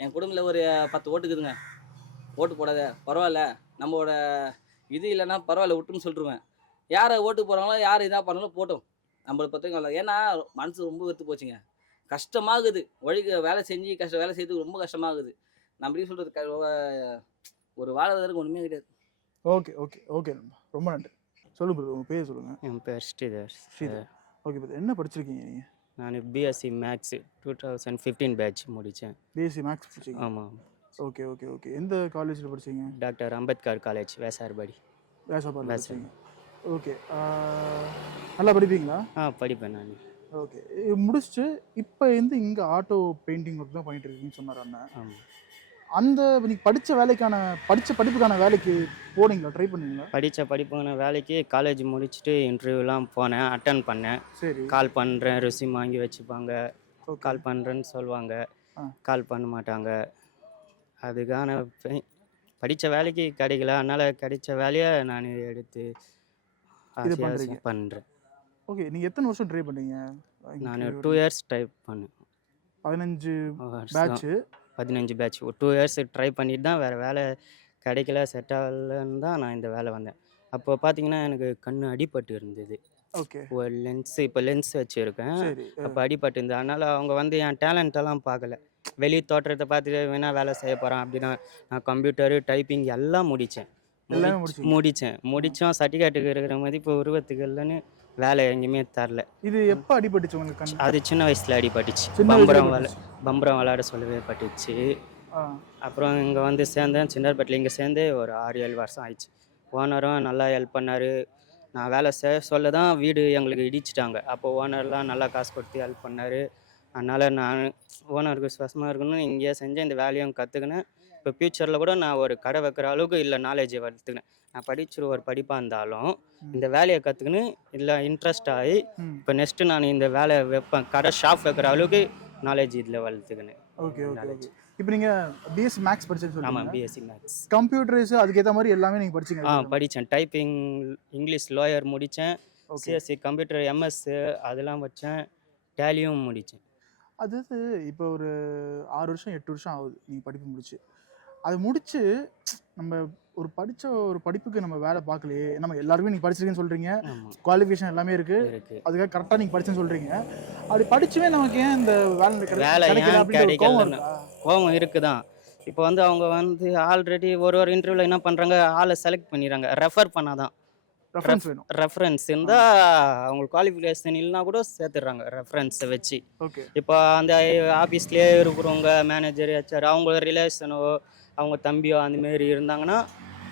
என் குடும்பத்தில் ஒரு 10 ஓட்டுக்குதுங்க, ஓட்டு போடாத பரவாயில்ல, நம்மளோட இது இல்லைன்னா பரவாயில்ல விட்டுன்னு சொல்லிட்டுருவேன். யாரை ஓட்டு போகிறாங்களோ யார் இதாக பண்ணாலும் போட்டோம், நம்மளை பற்றியும் இல்லை. ஏன்னா மனசு ரொம்ப வெறுத்து போச்சுங்க, கஷ்டமாகுது. வேலை செஞ்சு வேலை செய்யறதுக்கு ரொம்ப கஷ்டமாகுது. நான் அப்படி சொல்கிறது ஒரு வாழ்வதற்கு ஒன்றுமே கிடையாது. ஓகே ஓகே ஓகே ரொம்ப நன்றி. சொல்லுங்க ப்ரோ, உங்கள் பேர் சொல்லுங்கள். என் பேர் ஸ்ரீதர். ஓகே ப்ரோ, என்ன படிச்சிருக்கீங்க நீங்கள்? நான் பிஎஸ்சி மேக்ஸ் 2015 பேட்ச் முடித்தேன். பிஎஸ்சி மேக்ஸ் படிச்சிங்க? ஆமாம். Okay okay okay. எந்த காலேஜில் படிச்சீங்க? Doctor Ambedkar college, Vyasarpadi. படிச்சீங்க. ஓகே. நல்லா படிப்பீங்களா? படிப்பேன் நான். ஓகே. முடிச்சுட்டு இப்போ இங்கே ஆட்டோ பெயிண்டிங் ஒர்க் தான் பண்ணிட்டு இருக்கீங்கன்னு சொன்னார் அண்ணன். ஆமாம். அந்த நீங்கள் படித்த படிப்புக்கான வேலைக்கு போனீங்களா, ட்ரை பண்ணீங்களா? படித்த படிப்புக்கான வேலைக்கு காலேஜ் முடிச்சுட்டு இன்டர்வியூலாம் போனேன், அட்டன் பண்ணேன். சரி. கால் பண்ணுறேன், ரெஸ்யூம் வாங்கி வச்சுப்பாங்க, கால் பண்ணுறேன்னு சொல்லுவாங்க, கால் பண்ண மாட்டாங்க. அதுக்கான படித்த வேலைக்கு கிடைக்கல, அதனால் கிடைச்ச வேலையை நான் எடுத்து இது பண்ணுறேன். ஓகே. நீங்கள் எத்தனை வருஷம் ட்ரை பண்ணீங்க? நான் 2 இயர்ஸ் ட்ரை பண்ணேன். 15 பேட்ச்சு. 15 பேட்ச். ஒரு 2 இயர்ஸ் ட்ரை பண்ணிட்டு தான் வேறு வேலை கிடைக்கல, செட் ஆகலன்னு தான் நான் இந்த வேலை வந்தேன். அப்போ பார்த்தீங்கன்னா எனக்கு கண் அடிபட்டு இருந்தது. ஓகே. ஒரு இப்போ லென்ஸ் வச்சுருக்கேன். அப்போ அடிபட்டு இருந்தது. அதனால் அவங்க என் டேலண்ட்டெல்லாம் பார்க்கல, வெளி தோற்றத்தை பார்த்துட்டு வேணால் வேலை செய்ய போகிறேன் அப்படின்னா. நான் கம்ப்யூட்டரு, டைப்பிங் எல்லாம் முடித்தேன். முடித்தோம். சர்டிஃபிகேட்டுக்கு இருக்கிற மதிப்பு உருவத்துக்கு இல்லைன்னு வேலை எங்கேயுமே தரல. இது எப்போ அடிபட்டுச்சு உங்களுக்கு? அது சின்ன வயசில் அடிபட்டுச்சு. பம்பரம் விளையாட சொல்லவே பட்டுச்சு. அப்புறம் இங்கே சேர்ந்தேன் சின்னப்பட்டில். இங்கே சேர்ந்து ஒரு 6-7 வருஷம் ஆயிடுச்சு. ஓனரும் நல்லா ஹெல்ப் பண்ணார். நான் வேலை சொல்ல தான் வீடு எங்களுக்கு இடிச்சிட்டாங்க. அப்போ ஓனர்லாம் நல்லா காசு கொடுத்து ஹெல்ப் பண்ணார். அதனால் நான் ஓனருக்கு விசுவாசமாக இருக்கணும்னு இங்கேயே செஞ்சேன். இந்த வேலையும் கற்றுக்கினேன். இப்போ ஃப்யூச்சரில் கூட நான் ஒரு கடை வைக்கிற அளவுக்கு இல்லை நாலேஜை வளர்த்துக்கினேன். நான் படிச்சு ஒரு படிப்பாக இருந்தாலும் இந்த வேலையை கற்றுக்கின்னு இல்லை இன்ட்ரெஸ்ட் ஆகி இப்போ நெக்ஸ்ட்டு நான் இந்த வேலை வைப்பேன், கடை ஷாப் வைக்கிற அளவுக்கு நாலேஜ் இதில் வளர்த்துக்கினேன். Okay okay. இப்போ நீங்கள் பிஎஸ்சி மேக்ஸ் படிச்சேன்னு? ஆமாம், பிஎஸ்சி மேக்ஸ். கம்ப்யூட்டர்ஸ் அதுக்கேற்ற மாதிரி எல்லாமே நீங்கள் படிச்சிங்க? படித்தேன். டைப்பிங், இங்கிலீஷ் லோயர் முடித்தேன். சிஎஸ்சி கம்ப்யூட்டர் எம்எஸ் அதெல்லாம் வச்சேன். டேலியும் முடித்தேன். அது இப்போ ஒரு 6 வருஷம் 8 வருஷம் ஆகுது நீங்கள் படிப்பு முடிச்சு. அது முடிச்சு நம்ம ஒரு படிப்புக்கு நம்ம வேலை பார்க்கலையே. நம்ம எல்லாருமே நீங்கள் படிச்சிருக்கேன்னு சொல்கிறீங்க, குவாலிஃபிகேஷன் எல்லாமே இருக்குது, அதுக்காக கரெக்டாக நீங்கள் படிச்சேன்னு சொல்கிறீங்க. அப்படி படிச்சுமே நமக்கு ஏன் இந்த வேலை கிடைக்கல? கோவம் இருக்குதான். இப்போ அவங்க ஆல்ரெடி ஒரு இன்டர்வியூவில் என்ன பண்ணுறாங்க, ஆளை செலக்ட் பண்ணிடுறாங்க. ரெஃபர் பண்ணாதான் ரெஃபரன்ஸ் இருந்தால் அவங்களுக்கு குவாலிஃபிகேஷன் இல்லைனா கூட சேர்த்துடுறாங்க ரெஃபரன்ஸை வச்சு. இப்போ அந்த ஆஃபீஸ்லேயே இருக்கிறவங்க மேனேஜர், ஹெச்ஆர், அவங்க ரிலேஷனோ அவங்க தம்பியோ அந்தமாரி இருந்தாங்கன்னா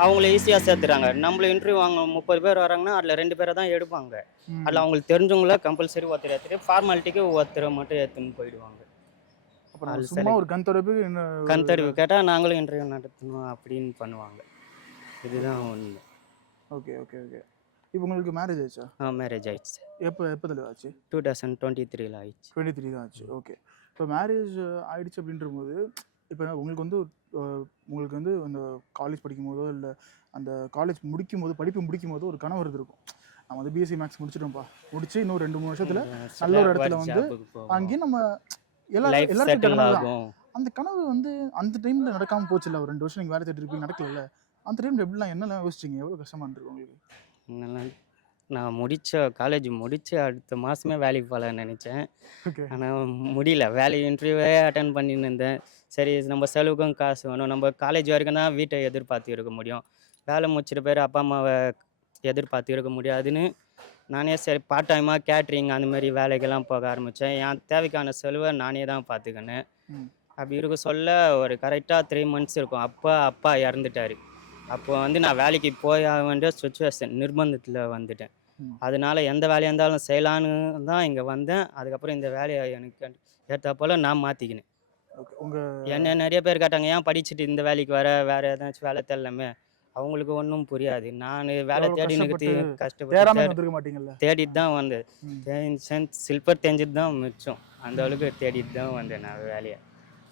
அவங்கள ஈஸியாக சேர்த்துறாங்க. நம்மள இன்டர்வியூ வாங்க 30 பேர் வராங்கன்னா அதில் 2 பேரை தான் எடுப்பாங்க. அதில் அவங்களுக்கு தெரிஞ்சவங்கள கம்பல்சரி ஒருத்தர் எடுத்துட்டு ஃபார்மாலிட்டிக்கு ஒருத்தரை மட்டும் எடுத்துன்னு போயிடுவாங்க. ஒரு கண்தறிவு கேட்டால் நாங்களும் இன்டர்வியூ நடத்தணும் அப்படின்னு பண்ணுவாங்க. இதுதான் ஒன்று. Okay okay okay. இப்போ உங்களுக்கு மேரேஜ் ஆயிடுச்சா? மேரேஜ் ஆயிடுச்சு. எப்போ ஆச்சு? 2023 ஆயிடுச்சு. 23 தான் ஆச்சு. ஓகே. இப்போ மேரேஜ் ஆயிடுச்சு அப்படின்ற போது இப்போ உங்களுக்கு அந்த காலேஜ் படிக்கும் போதோ இல்லை அந்த காலேஜ் படிப்பு முடிக்கும் போதோ ஒரு கனவு இருக்கும். நம்ம பிஎஸ்சி மேக்ஸ் முடிச்சிட்டோம்ப்பா, முடிச்சு இன்னும் 2-3 வருஷத்துல நல்ல ஒரு இடத்துல அங்கேயும் நம்ம எல்லாருக்கும் அந்த கனவு அந்த டைம்ல நடக்காம போச்சு இல்லை. ஒரு 2 வருஷம் நீங்கள் வேலை தேடி இருப்பீங்க, நடக்கல. அந்த டைம்ல எப்படிலாம் என்னெல்லாம் யோசிச்சிங்க? எவ்வளோ கஷ்டமா இருந்திருக்கு உங்களுக்கு? நான் காலேஜ் முடிச்சு அடுத்த மாதமே வேலைக்கு போகலான்னு நினச்சேன். ஓகே. ஆனால் முடியல. வேலை இன்டர்வியூவே அட்டெண்ட் பண்ணின்னு இருந்தேன். சரி நம்ம செலவுக்கும் காசு வேணும். நம்ம காலேஜ் வரைக்கும் தான் வீட்டை எதிர்பார்த்து இருக்க முடியும். வேலை முடிச்சிட்ட பேர் அப்பா அம்மாவை எதிர்பார்த்து இருக்க முடியாதுன்னு நானே சரி பார்ட் டைமாக கேட்ரிங் அந்த மாதிரி வேலைக்கெல்லாம் போக ஆரம்பித்தேன். என் தேவைக்கான செலவை நானே தான் பார்த்துக்கினேன். ம். அப்படி இருக்க சொல்ல ஒரு கரெக்டாக 3 மந்த்ஸ் இருக்கும். அப்பா இறந்துட்டார். அப்போ வந்து நான் வேலைக்கு போய் ஆக வேண்டிய சுச்சுவேஷன் நிர்பந்தத்தில் வந்துட்டேன். ம். அதனால எந்த வேலையாக இருந்தாலும் செய்யலான்னு தான் இங்கே வந்தேன். அதுக்கப்புறம் இந்த வேலையை எனக்கு ஏற்றாப்போல் நான் மாற்றிக்கினேன். ஓகே. உங்க என்ன நிறைய பேர் கேட்டாங்க, ஏன் படிச்சுட்டு இந்த வேலைக்கு வேறு ஏதாச்சும் வேலை தேடலாமே. அவங்களுக்கு ஒன்றும் புரியாது. நான் வேலை எவ்வளவு தேடினுக்கு தேடாம கஷ்டப்பட்டு வந்திருக்க மாட்டீங்கல்ல? தேடிட்டு தான் வந்தேன். ம். சில்பர் தெரிஞ்சது தான் மிச்சம். அந்த அளவுக்கு தேடிட்டு தான் வந்தேன் நான் வேலையை.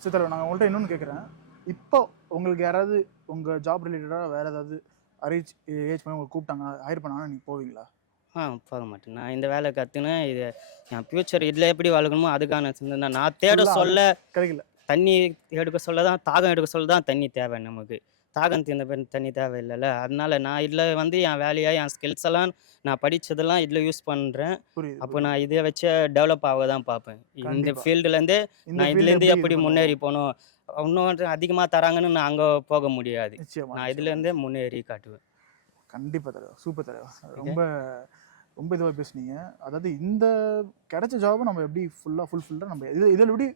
சரி தலைவர், நான் உங்கள்கிட்ட இன்னொன்று கேட்குறேன். இப்போ உங்களுக்கு யாராவது உங்கள் ஜாப் ரிலேட்டடாக வேறு ஏதாவது ஏஜ் பண்ணி உங்களுக்கு கூப்பிட்டாங்க, ஹையர் பண்ணாங்கன்னா நீங்கள் போவீங்களா? போக மாட்டேன். நான் இந்த வேலை கற்றுனேன். இது என் ஃப்யூச்சர் இதில் எப்படி வளர்க்கணுமோ அதுக்கான சிந்தனை. நான் தேட சொல்ல கிடைக்கல. தண்ணி எடுக்க சொல்ல தான், தாகம் எடுக்க சொல்ல தான் தண்ணி தேவை நமக்கு. தாகம் தீர்ந்த பேர் தண்ணி தேவை இல்லைல்ல. அதனால நான் இதில் வந்து என் வேலையாக என் ஸ்கில்ஸ் எல்லாம் நான் படித்ததெல்லாம் இதில் யூஸ் பண்ணுறேன். புரியுது. அப்போ நான் இதை வச்சு டெவலப் ஆக தான் பார்ப்பேன். இந்த கண்டிப்பா. ஃபீல்டுலேருந்தே இந்த நான் field இதுலேருந்து எப்படி எப்படி இது முன்னேறி போகணும், இன்னும் அதிகமாக தராங்கன்னு நான் அங்கே போக முடியாது. நிச்சயமா. நான் இதுலேருந்தே முன்னேறி காட்டுவேன். கண்டிப்பாக தலைவர், சூப்பர் தலைவர். ரொம்ப ரொம்ப இதுவாக பேசுனீங்க. அதாவது இந்த கிடைச்ச ஜாபை நம்ம எப்படி ஃபுல்ஃபில்லாக நம்ம இதில் எப்படி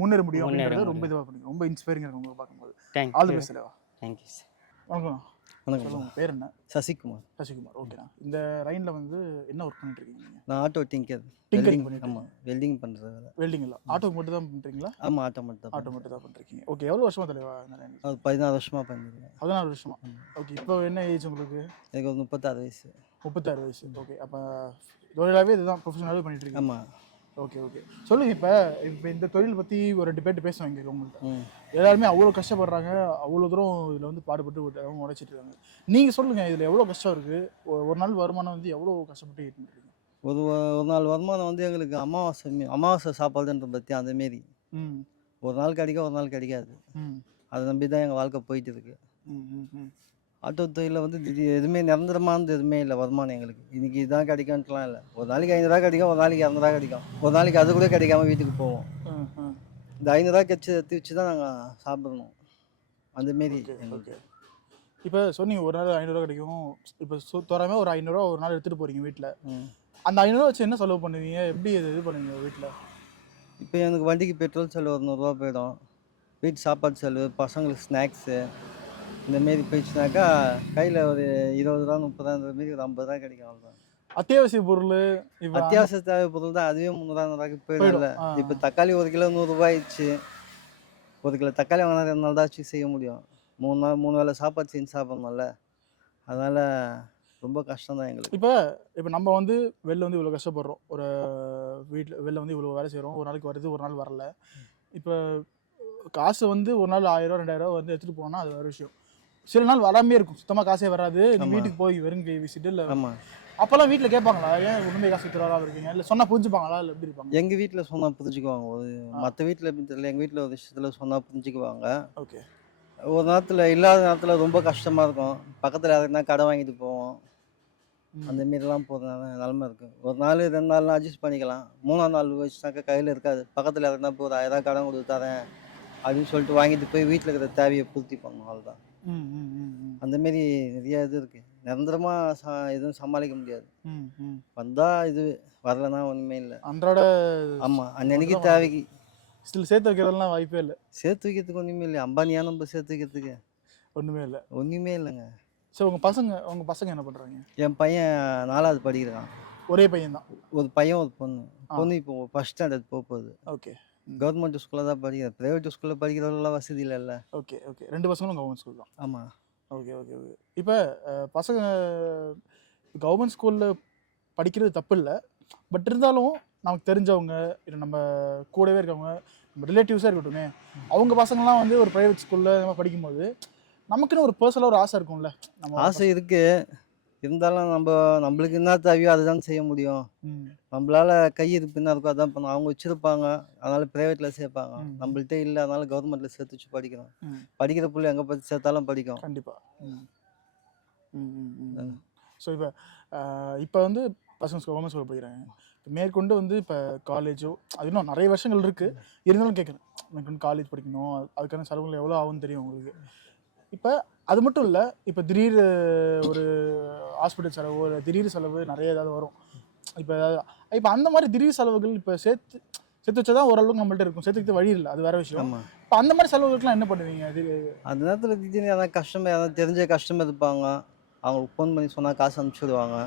முன்னேற முடியும் அப்படின்றத ரொம்ப இதுவாக பண்ணீங்க. ரொம்ப இன்ஸ்பைரிங்காக இருக்கும் உங்களை பார்க்கும்போது. ஆல் தி பெஸ்ட் தலைவா. Thank you sir. வணக்கம். வணக்கம். சொல்லுங்கள், பேர் என்ன? சசிகுமார். சசிகுமார். ஓகேண்ணா. இந்த லைனில் வந்து என்ன ஒர்க் பண்ணிட்டு இருக்கீங்க நீங்கள்? நான் ஆட்டோ டிங்கர். டிங்கரிங் பண்ணிட்டு ஆமாம், வெல்டிங் பண்ணுறது வேலை. வெல்டிங் இல்லை, ஆட்டோக்கு மட்டும் தான் பண்ணுறீங்களா? ஆமாம், ஆட்டோ மட்டும் தான். ஆட்டோ மட்டும் தான் பண்ணுறீங்க. ஓகே. எவ்வளோ வருஷமா தலைவா இந்த லைன்? அது 14 வருஷமாக பண்ணிருக்கேன். 14 வருஷமா. ஓகே. இப்போ என்ன ஏஜ் உங்களுக்கு? எனக்கு ஒரு 36 வயசு. 36 வயசு. ஓகே. அப்போ தொழிலாகவே இதுதான் ப்ரொஃபஷனலாகவே பண்ணிட்டு இருக்கீங்க. ஆமாம். Okay okay. சொல்லுங்கள். இப்போ இந்த தொழில் பற்றி ஒரு டிபேட் பேசுவாங்க உங்கள்கிட்ட. எல்லாருமே அவ்வளோ கஷ்டப்படுறாங்க, அவ்வளோ தூரம் இதில் வந்து பாடுபட்டு உழைச்சிட்டு இருக்காங்க. நீங்கள் சொல்லுங்கள், இதில் எவ்வளோ கஷ்டம் இருக்குது? ஒரு நாள் வருமானம் வந்து எவ்வளோ கஷ்டப்பட்டு ஈட்டுருக்கீங்க? ஒரு நாள் வருமானம் வந்து எங்களுக்கு அமாவாசை சாப்பாடுன்ற பற்றி அந்தமாரி ஒரு நாள் கிடைக்கும், ஒரு நாள் கிடைக்காது. அதை நம்பி தான் எங்கள் வாழ்க்கை போயிட்டு இருக்கு. ஆட்டோ தொழிலில் வந்து எதுவுமே நிரந்தரமானது எதுவுமே இல்லை. வருமானம் எங்களுக்கு இன்றைக்கி இதுதான் கிடைக்கும்ட்டுலாம் இல்லை. ஒரு நாளைக்கு 500 கிடைக்கும், ஒரு நாளைக்கு 200 கிடைக்கும், ஒரு நாளைக்கு அது கூட கிடைக்காம வீட்டுக்கு போவோம். இந்த 500 எடுத்து வச்சு தான் நாங்கள் சாப்பிடணும். அந்தமாரி. ஓகே. இப்போ சொன்னீங்க ஒரு நாள் 500 கிடைக்கும். இப்போ தோராயமாக ஒரு 500 ஒரு நாள் எடுத்துகிட்டு போகிறீங்க வீட்டில். அந்த 500 வச்சு என்ன செலவு பண்ணுவீங்க? எப்படி இது பண்ணுவீங்க வீட்டில்? இப்போ எனக்கு வண்டிக்கு பெட்ரோல் செலவு ஒரு 100 ரூபா போயிடும். வீட்டு சாப்பாடு செலவு, பசங்களுக்கு ஸ்நாக்ஸு இந்தமாரி போயிடுச்சுனாக்கா கையில் ஒரு 20 ரூபா 30 ரூபா மாரி ஒரு 50 ரூபா கிடைக்கும். அவ்வளோதான். அத்தியாவசிய பொருள், அத்தியாவசிய தேவை பொருள் தான். அதுவே 300 போயிடும்ல. இப்போ தக்காளி 1 கிலோ 100 ரூபாய் ஆயிடுச்சு. 1 கிலோ தக்காளி வாங்கினா 2 நாள் தான் ஆச்சு செய்ய முடியும். 3 வேளை சாப்பாடு செஞ்சு சாப்பிட்ணும்ல. அதனால் ரொம்ப கஷ்டம் தான் எங்களுக்கு. இப்போ நம்ம வந்து வெளில வந்து இவ்வளோ கஷ்டப்படுறோம். ஒரு வெளில வந்து இவ்வளோ வேலை செய்கிறோம். ஒரு நாளைக்கு வருது, ஒரு நாள் வரல. இப்போ காசு வந்து ஒரு நாள் 1000 2000 வந்து எடுத்துகிட்டு போனால் அது வேறு விஷயம். சில நாள் வராமே இருக்கும், சுத்தமாக காசே வராது. நீ வீட்டுக்கு போய் வெறும் கை வீசிட்டு இல்லை. ஆமாம். அப்போல்லாம் வீட்டில் கேட்பாங்களா, ஏன் உண்மை காசு வித்துறாரா இருக்கீங்க? இல்லை சொன்னால் புரிஞ்சுப்பாங்களா, இல்லை எப்படி இருப்பாங்க? எங்கள் வீட்டில் சொன்னால் புரிஞ்சுக்குவாங்க. மற்ற வீட்டில் எப்படி தெரியல, எங்கள் வீட்டில் ஒரு விஷயத்தில் சொன்னால் புரிஞ்சுக்குவாங்க. ஓகே. ஒரு நேரத்தில் இல்லாத நேரத்தில் ரொம்ப கஷ்டமாக இருக்கும். பக்கத்தில் யாருக்குன்னா கடை வாங்கிட்டு போவோம். அந்தமாரிலாம் போகிற நிலமை இருக்குது. ஒரு நாள் 2 நாள்லாம் அட்ஜஸ்ட் பண்ணிக்கலாம். 3ஆம் நாள் வச்சுனாக்கா கையில் இருக்காது. பக்கத்தில் யாருக்குன்னா இப்போ ஒரு 1000 கடன் கொடுத்து தரேன் அப்படின்னு சொல்லிட்டு வாங்கிட்டு போய் வீட்டில் இருக்கிற தேவையை பூர்த்தி பண்ணணும். அவ்வளோதான். அந்தமாரி நிறைய இது இருக்குது. நிரந்தரமாக எதுவும் சமாளிக்க முடியாது. வந்தால் இது, வரலன்னா ஒன்றுமே இல்லை. அன்றாட. ஆமாம், அன்னன்னைக்கு தேவைக்கு ஸ்டில் சேர்த்து வைக்கிறதுலாம் வாய்ப்பே இல்லை. சேர்த்து வைக்கிறதுக்கு ஒன்றுமே இல்லை. அம்பானியாக நம்ம சேர்த்து வைக்கிறதுக்கு ஒன்றுமே இல்லை. ஒன்றுமே இல்லைங்க. சரி, உங்கள் பசங்க என்ன பண்ணுறாங்க? என் பையன் 4வது படிக்கிறான். ஒரே பையன் தான்? ஒரு பையன் ஒரு பொண்ணு. பொண்ணு இப்போ ஃபர்ஸ்ட் ஸ்டாண்டர்ட் போகுது. ஓகே. கவர்மெண்ட் ஸ்கூலில் தான் படிக்கிறேன். ப்ரைவேட் ஸ்கூலில் படிக்கிறவங்களாம் வசதி இல்லைல்ல. Okay okay. 2 பசங்களும் கவர்மெண்ட் ஸ்கூல் தான்? ஆமாம். Okay okay okay. இப்போ பசங்க கவர்மெண்ட் ஸ்கூலில் படிக்கிறது தப்பு இல்லை. பட் இருந்தாலும் நமக்கு தெரிஞ்சவங்க, இல்லை நம்ம கூடவே இருக்கவங்க, நம்ம ரிலேட்டிவ்ஸாக இருக்கட்டுமே, அவங்க பசங்கள்லாம் வந்து ஒரு ப்ரைவேட் ஸ்கூலில் நம்ம படிக்கும்போது நமக்குன்னு ஒரு பர்சனலாக ஒரு ஆசை இருக்கும்ல. நம்ம ஆசை இருக்குது. இருந்தாலும் நம்மளுக்கு என்ன தேவையோ அதுதான் செய்ய முடியும். நம்மளால் கை இருப்பு என்ன இருக்கோ அதான் பண்ணுவோம். அவங்க வச்சுருப்பாங்க, அதனால் ப்ரைவேட்டில் சேர்ப்பாங்க. நம்மள்கிட்ட இல்லை, அதனால் கவர்மெண்ட்டில் சேர்த்து வச்சு படிக்கிறோம். படிக்கிற பிள்ளை எங்கே பார்த்து சேர்த்தாலும் படிக்கும். கண்டிப்பாக. ஸோ இப்போ வந்து பசங்க கவர்மெண்ட் ஸ்கூல் படிக்கிறாங்க. மேற்கொண்டு வந்து இப்போ காலேஜோ அது இன்னும் நிறைய வருஷங்கள் இருக்குது. இருந்தாலும் கேட்குறேன், மேற்கொண்டு காலேஜ் படிக்கணும், அதுக்கான செலவுகள் எவ்வளோ ஆகும்னு தெரியும் உங்களுக்கு. இப்போ அது மட்டும் இல்லை, இப்போ திடீர் ஒரு ஹாஸ்பிட்டல் செலவு, ஒரு திடீர் செலவு நிறைய ஏதாவது வரும். இப்போ அந்த மாதிரி திடீர் செலவுகள் இப்போ சேர்த்து வச்சா தான் ஓரளவுக்கு நம்மள்ட்ட இருக்கும். சேர்த்துக்கிட்டு வழி இல்லை, அது வேற விஷயம். இப்போ அந்த மாதிரி செலவுகளுக்குலாம் என்ன பண்ணுவீங்க? அந்த நேரத்தில் திடீர்னு ஏதாவது கஸ்டமர், ஏதாவது தெரிஞ்ச கஸ்டமர் இருப்பாங்க, அவங்களுக்கு ஃபோன் பண்ணி சொன்னால் காசு அனுப்பிச்சுடுவாங்க.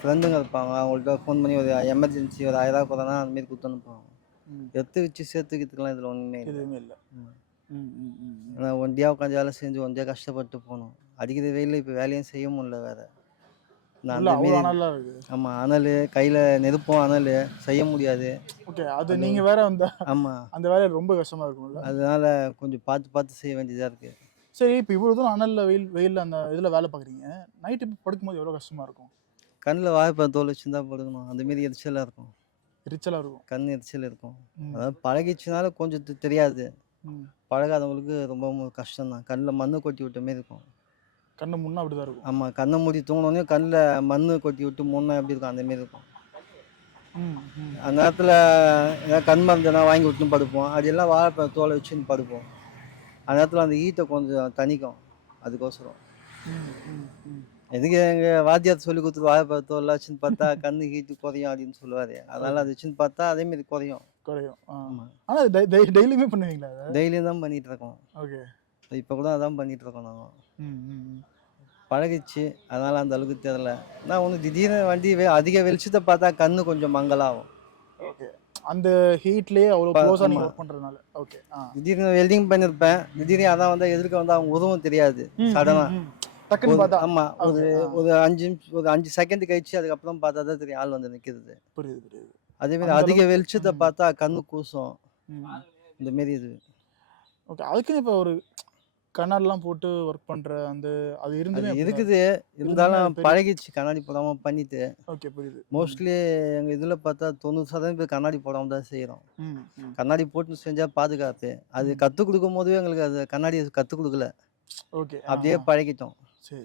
ஃப்ரெண்டுங்க இருப்பாங்க, அவங்கள்ட்ட ஃபோன் பண்ணி ஒரு எமர்ஜென்சி ஒரு 1000 போதானா அந்தமாரி கொடுத்து அனுப்புவாங்க. எடுத்து வச்சு சேர்த்துக்கிறதுக்குலாம் இதில் ஒன்றுமே எதுவுமே இல்லை. ஏன்னா ஒண்டியாக உட்காந்து வேலை செஞ்சு ஒண்டியாக கஷ்டப்பட்டு போகணும். அடிக்கிற வெயிலில் இப்போ வேலையும் செய்ய முடியல வேறு. ஆமாம், அனல் கையில் நெருப்போம், அனல் செய்ய முடியாது. ஓகே, அது நீங்கள் வேற வந்து ஆமாம், அந்த வேலை ரொம்ப கஷ்டமாக இருக்கும்ல. அதனால கொஞ்சம் பார்த்து செய்ய வேண்டியதாக இருக்குது. சரி, இப்போ இவ்வளோ தூரம் அனலில் வெயிலில் அந்த இதில் வேலை பார்க்குறீங்க, நைட்டு இப்போ படுக்கும்போது எவ்வளோ கஷ்டமாக இருக்கும்? கண்ணில் வாய்ப்பை தோல் வச்சுருந்தா படுக்கணும், அந்தமாரி எரிச்சலாக இருக்கும். இருக்கும், கண் எரிச்சல் இருக்கும். அதாவது பழகிச்சுனால கொஞ்சம் தெரியாது, பழகாதவங்களுக்கு ரொம்ப கஷ்டம்தான். கண்ணில் மண்ணு கொட்டி விட்ட மாரி இருக்கும். கண்ணு முன்னே அப்படி தான் இருக்கும். ஆமாம், கண்ணை மூடி தூங்கினோடனே கண்ணில் மண் கொட்டி விட்டு முன்னே எப்படி இருக்கும் அந்தமாரி இருக்கும். அந்த நேரத்தில் ஏதாவது கண் மருந்துனா வாங்கி விட்டுன்னு படுப்போம். அதெல்லாம் வாழைப்பழ தோலை வச்சுன்னு படுப்போம். அந்த நேரத்தில் அந்த ஈட்டை கொஞ்சம் தணிக்கும், அதுக்கோசரம். எதுக்கு எங்கள் வாத்தியார் சொல்லி கொடுத்துட்டு வாழைப்பழ தோல்லாம் வச்சுன்னு பார்த்தா கண்ணு ஹீட்டு குறையும் அப்படின்னு சொல்லுவார். அதனால் அது வச்சுன்னு பார்த்தா அதேமாரி குறையும். ஆமாம். ஆனால் டெய்லியுமே பண்ணுவீங்களா? டெய்லியும் தான் பண்ணிகிட்டு இருக்கோம். ஓகே, இப்போ கூட அதான் பண்ணிகிட்டு இருக்கோம் நாங்கள். பழகிச்சு, அதனால் அந்த அளவுக்கு தெரியல. ஆனால் ஒன்று திடீர்னு வண்டி அதிக வெளிச்சத்தை பார்த்தா கண்ணு கொஞ்சம் மங்கலாகும். ஓகே, அந்த ஹீட்லேயே அவ்வளோ க்ளோஸாக நீங்கள் ஒர்க் பண்ணுறதுனால. ஓகே, திடீர்னு வெல்டிங் பண்ணியிருப்பேன், திடீர்னு அதான் வந்து எதிர்க்க வந்து அவங்க உதவும் தெரியாது சடனாக. டக்குன்னு பார்த்தா ஆமாம், ஒரு 5 செகண்ட் கழிச்சு அதுக்கப்புறம் பார்த்தா தான் தெரியும் ஆள் வந்து நிற்கிறது. புரியுது. அதேமாரி அதிக வெளிச்சத்தை பார்த்தா கண்ணு கூசும், இந்தமாரி இது. ஓகே, அதுக்குன்னு இப்போ ஒரு கண்ணாடிலாம் போட்டு ஒர்க் பண்ணுற அந்த அது இருக்குது, இருந்தாலும் பழகிச்சு கண்ணாடி போடாமல் பண்ணிட்டு. ஓகே, புரியுது. மோஸ்ட்லி எங்கள் இதில் பார்த்தா 90% பேர் கண்ணாடி போடாமல் தான் செய்கிறோம். கண்ணாடி போட்டு செஞ்சால் பாதுகாப்பு. அது கற்றுக் கொடுக்கும் போதுவே எங்களுக்கு அது கண்ணாடி கற்றுக் கொடுக்கல. ஓகே, அப்படியே பழகிட்டோம். சரி.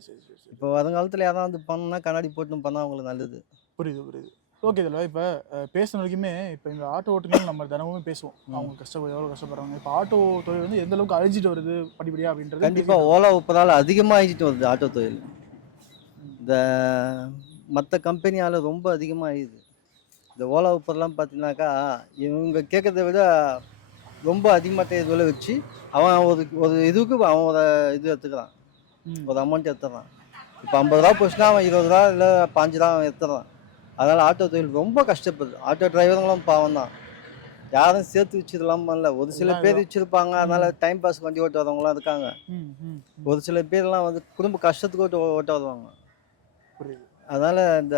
இப்போ வருங்காலத்தில் யாராவது பண்ணா கண்ணாடி போட்டுன்னு பண்ணால் அவங்களுக்கு நல்லது. புரியுது. ஓகே, இதில் இப்போ பேசுன வரைக்குமே இப்போ இந்த ஆட்டோ ஓட்டுநர்கள் நம்ம தினமும் பேசுவோம், அவங்க எவ்வளோ கஷ்டப்படுறாங்க. இப்போ ஆட்டோ தொழில் வந்து எந்த அளவுக்கு அழிஞ்சிட்டு வருது படிப்படியாக அப்படின்றது கண்டிப்பாக ஓலா உப்பதால் அதிகமாக அழிஞ்சிட்டு வருது ஆட்டோ தொழில். இந்த மற்ற கம்பெனியால் ரொம்ப அதிகமாக அழியுது. இந்த ஓலா உப்பர்லாம் பார்த்தீங்கன்னாக்கா இவங்க கேட்குறத விட ரொம்ப அதிகமாக இதில் வச்சு அவன் ஒரு இதுக்கு அவன் ஒரு இது எடுத்துக்கிறான், ஒரு அமௌண்ட் எடுத்துடுறான். இப்போ 50 ரூபா போச்சுன்னா அவன் 20 ரூபா இல்லை 5 ரூபா அவன் எடுத்துடுறான். அதனால் ஆட்டோ தொழில் ரொம்ப கஷ்டப்படுது. ஆட்டோ டிரைவருங்களும் பாவம் தான், யாரும் சேர்த்து வச்சிடலாம் பண்ணல. ஒரு சில பேர் வச்சுருப்பாங்க, அதனால் டைம் பாஸ் வண்டி ஓட்ட வரவங்களாம் இருக்காங்க. ஒரு சில பேர்லாம் வந்து குடும்ப கஷ்டத்துக்கு ஓட்ட வருவாங்க. அதனால் இந்த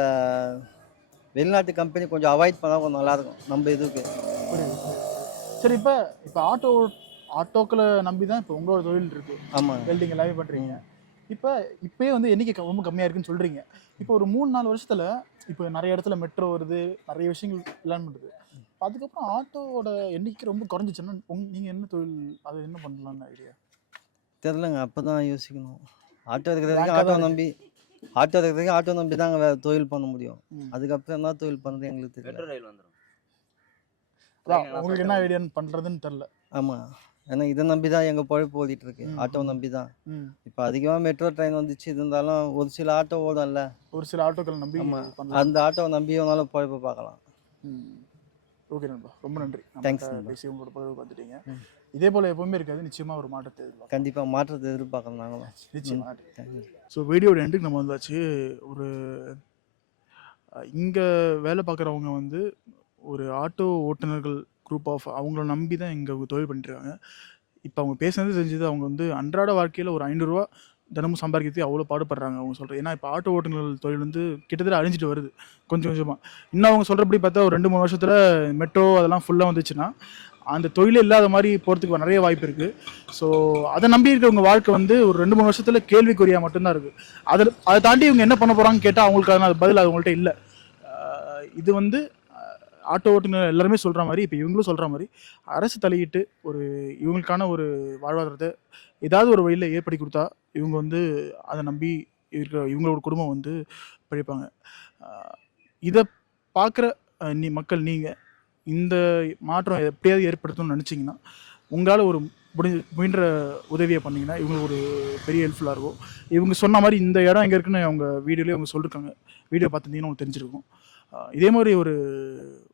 வெளிநாட்டு கம்பெனி கொஞ்சம் அவாய்ட் பண்ணால் கொஞ்சம் நல்லாயிருக்கும் நம்ம இதுக்கு. சரி, இப்போ ஆட்டோக்களை நம்பி தான் இப்போ உங்களோட தொழில் இருக்குது. ஆமாம், வெல்டிங் எல்லாமே பண்ணுறீங்க. இப்போயே வந்து எண்ணிக்கை ரொம்ப கம்மியாக இருக்குன்னு சொல்கிறீங்க. இப்போ ஒரு 3-4 வருஷத்தில் இப்போ நிறைய இடத்துல மெட்ரோ வருது, நிறைய விஷயங்கள் பிளான் பண்ணுறது. அதுக்கப்புறம் ஆட்டோவோட எண்ணிக்கை ரொம்ப குறைஞ்சிச்சுன்னா நீங்கள் என்ன தொழில், அது என்ன பண்ணலான்னு ஐடியா தெரிலங்க. அப்போ தான் யோசிக்கணும். ஆட்டோ இருக்கிறதுக்கு ஆட்டோ நம்பி தான் வேறு தொழில் பண்ண முடியும். அதுக்கப்புறம் என்ன தொழில் பண்ணுறது எங்களுக்கு தெரியல. உங்களுக்கு என்ன ஐடியா பண்ணுறதுன்னு தெரில. ஆமாம், ஏன்னா இதை நம்பி தான் எங்கள் பொழைப்பு ஓடிட்டு இருக்கு, ஆட்டோ நம்பி தான். இப்போ அதிகமாக மெட்ரோ ட்ரெயின் வந்துச்சு, இருந்தாலும் ஒரு சில ஆட்டோ ஓடும்ல, ஒரு சில ஆட்டோக்கள் நம்பி. அந்த ஆட்டோவை நம்பி வேணாலும் பொழைப்பு பார்க்கலாம். ஓகே நண்பா, ரொம்ப நன்றி. தேங்க்ஸ். பேசி உங்களோட பகிர்வு பார்த்துட்டீங்க. இதே போல் எப்பவுமே இருக்காது, நிச்சயமாக ஒரு மாற்றத்தை எதிர்பார்க்கலாம். கண்டிப்பாக மாற்றத்தை எதிர்பார்க்கலாம் நாங்களும், நிச்சயமாக. ஸோ வீடியோட எண்டுக்கு நம்ம வந்தாச்சு. ஒரு இங்கே வேலை பார்க்குறவங்க வந்து ஒரு ஆட்டோ ஓட்டுநர்கள் குரூப் ஆஃப் அவங்கள நம்பி தான் இங்கே தொழில் பண்ணிட்டுருக்காங்க. இப்போ அவங்க பேசுனது தெரிஞ்சது, அவங்க வந்து அன்றாட வாழ்க்கையில் ஒரு 500 ரூபா தினமும் சம்பாதிக்கிறதுக்கு அவ்வளோ பாடுபடுறாங்க அவங்க சொல்கிறேன். ஏன்னா இப்போ ஆட்டோ ஓட்டுநர்கள் தொழில் வந்து கிட்டத்தட்ட அழிஞ்சிட்டு வருது கொஞ்சம் கொஞ்சமாக. இன்னும் அவங்க சொல்கிறபடி பார்த்தா ஒரு 2-3 வருஷத்தில் மெட்ரோ அதெல்லாம் ஃபுல்லாக வந்துச்சுன்னா அந்த தொழிலே இல்லாத மாதிரி போகிறதுக்கு நிறைய வாய்ப்பு இருக்குது. ஸோ அதை நம்பி இருக்கிறவங்க வாழ்க்கை வந்து ஒரு 2-3 வருஷத்தில் கேள்விக்குறியாக மட்டும்தான் இருக்குது. அதை தாண்டி இவங்க என்ன பண்ண போகிறாங்கன்னு கேட்டால் அவங்களுக்கான அது பதில் அவங்கள்ட்ட இல்லை. இது வந்து ஆட்டோ ஓட்டுநர் எல்லாருமே சொல்கிற மாதிரி, இப்போ இவங்களும் சொல்கிற மாதிரி அரசு தலையிட்டு ஒரு இவங்களுக்கான ஒரு வாழ்வாதாரத்தை ஏதாவது ஒரு வழியில் ஏற்படுத்தி கொடுத்தா இவங்க வந்து அதை நம்பி இவங்களோட குடும்பம் வந்து பிழைப்பாங்க. இதை பார்க்குற மக்கள் நீங்கள் இந்த மாற்றம் எப்படியாவது ஏற்படுத்தணும்னு நினச்சிங்கன்னா உங்களால் ஒரு முயன்ற உதவியை பண்ணிங்கன்னா இவங்களுக்கு ஒரு பெரிய ஹெல்ப்ஃபுல்லாக இருக்கும். இவங்க சொன்ன மாதிரி இந்த இடம் எங்கே இருக்குன்னு அவங்க வீடியோலேயே அவங்க சொல்லியிருக்காங்க. வீடியோ பார்த்துருந்தீங்கன்னா உங்களுக்கு தெரிஞ்சிருக்கும். இதே மாதிரி ஒரு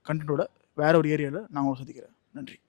கண்டென்ட்டோட வேற ஒரு ஏரியாவில் நான் உங்களை சந்திக்கிறேன். நன்றி.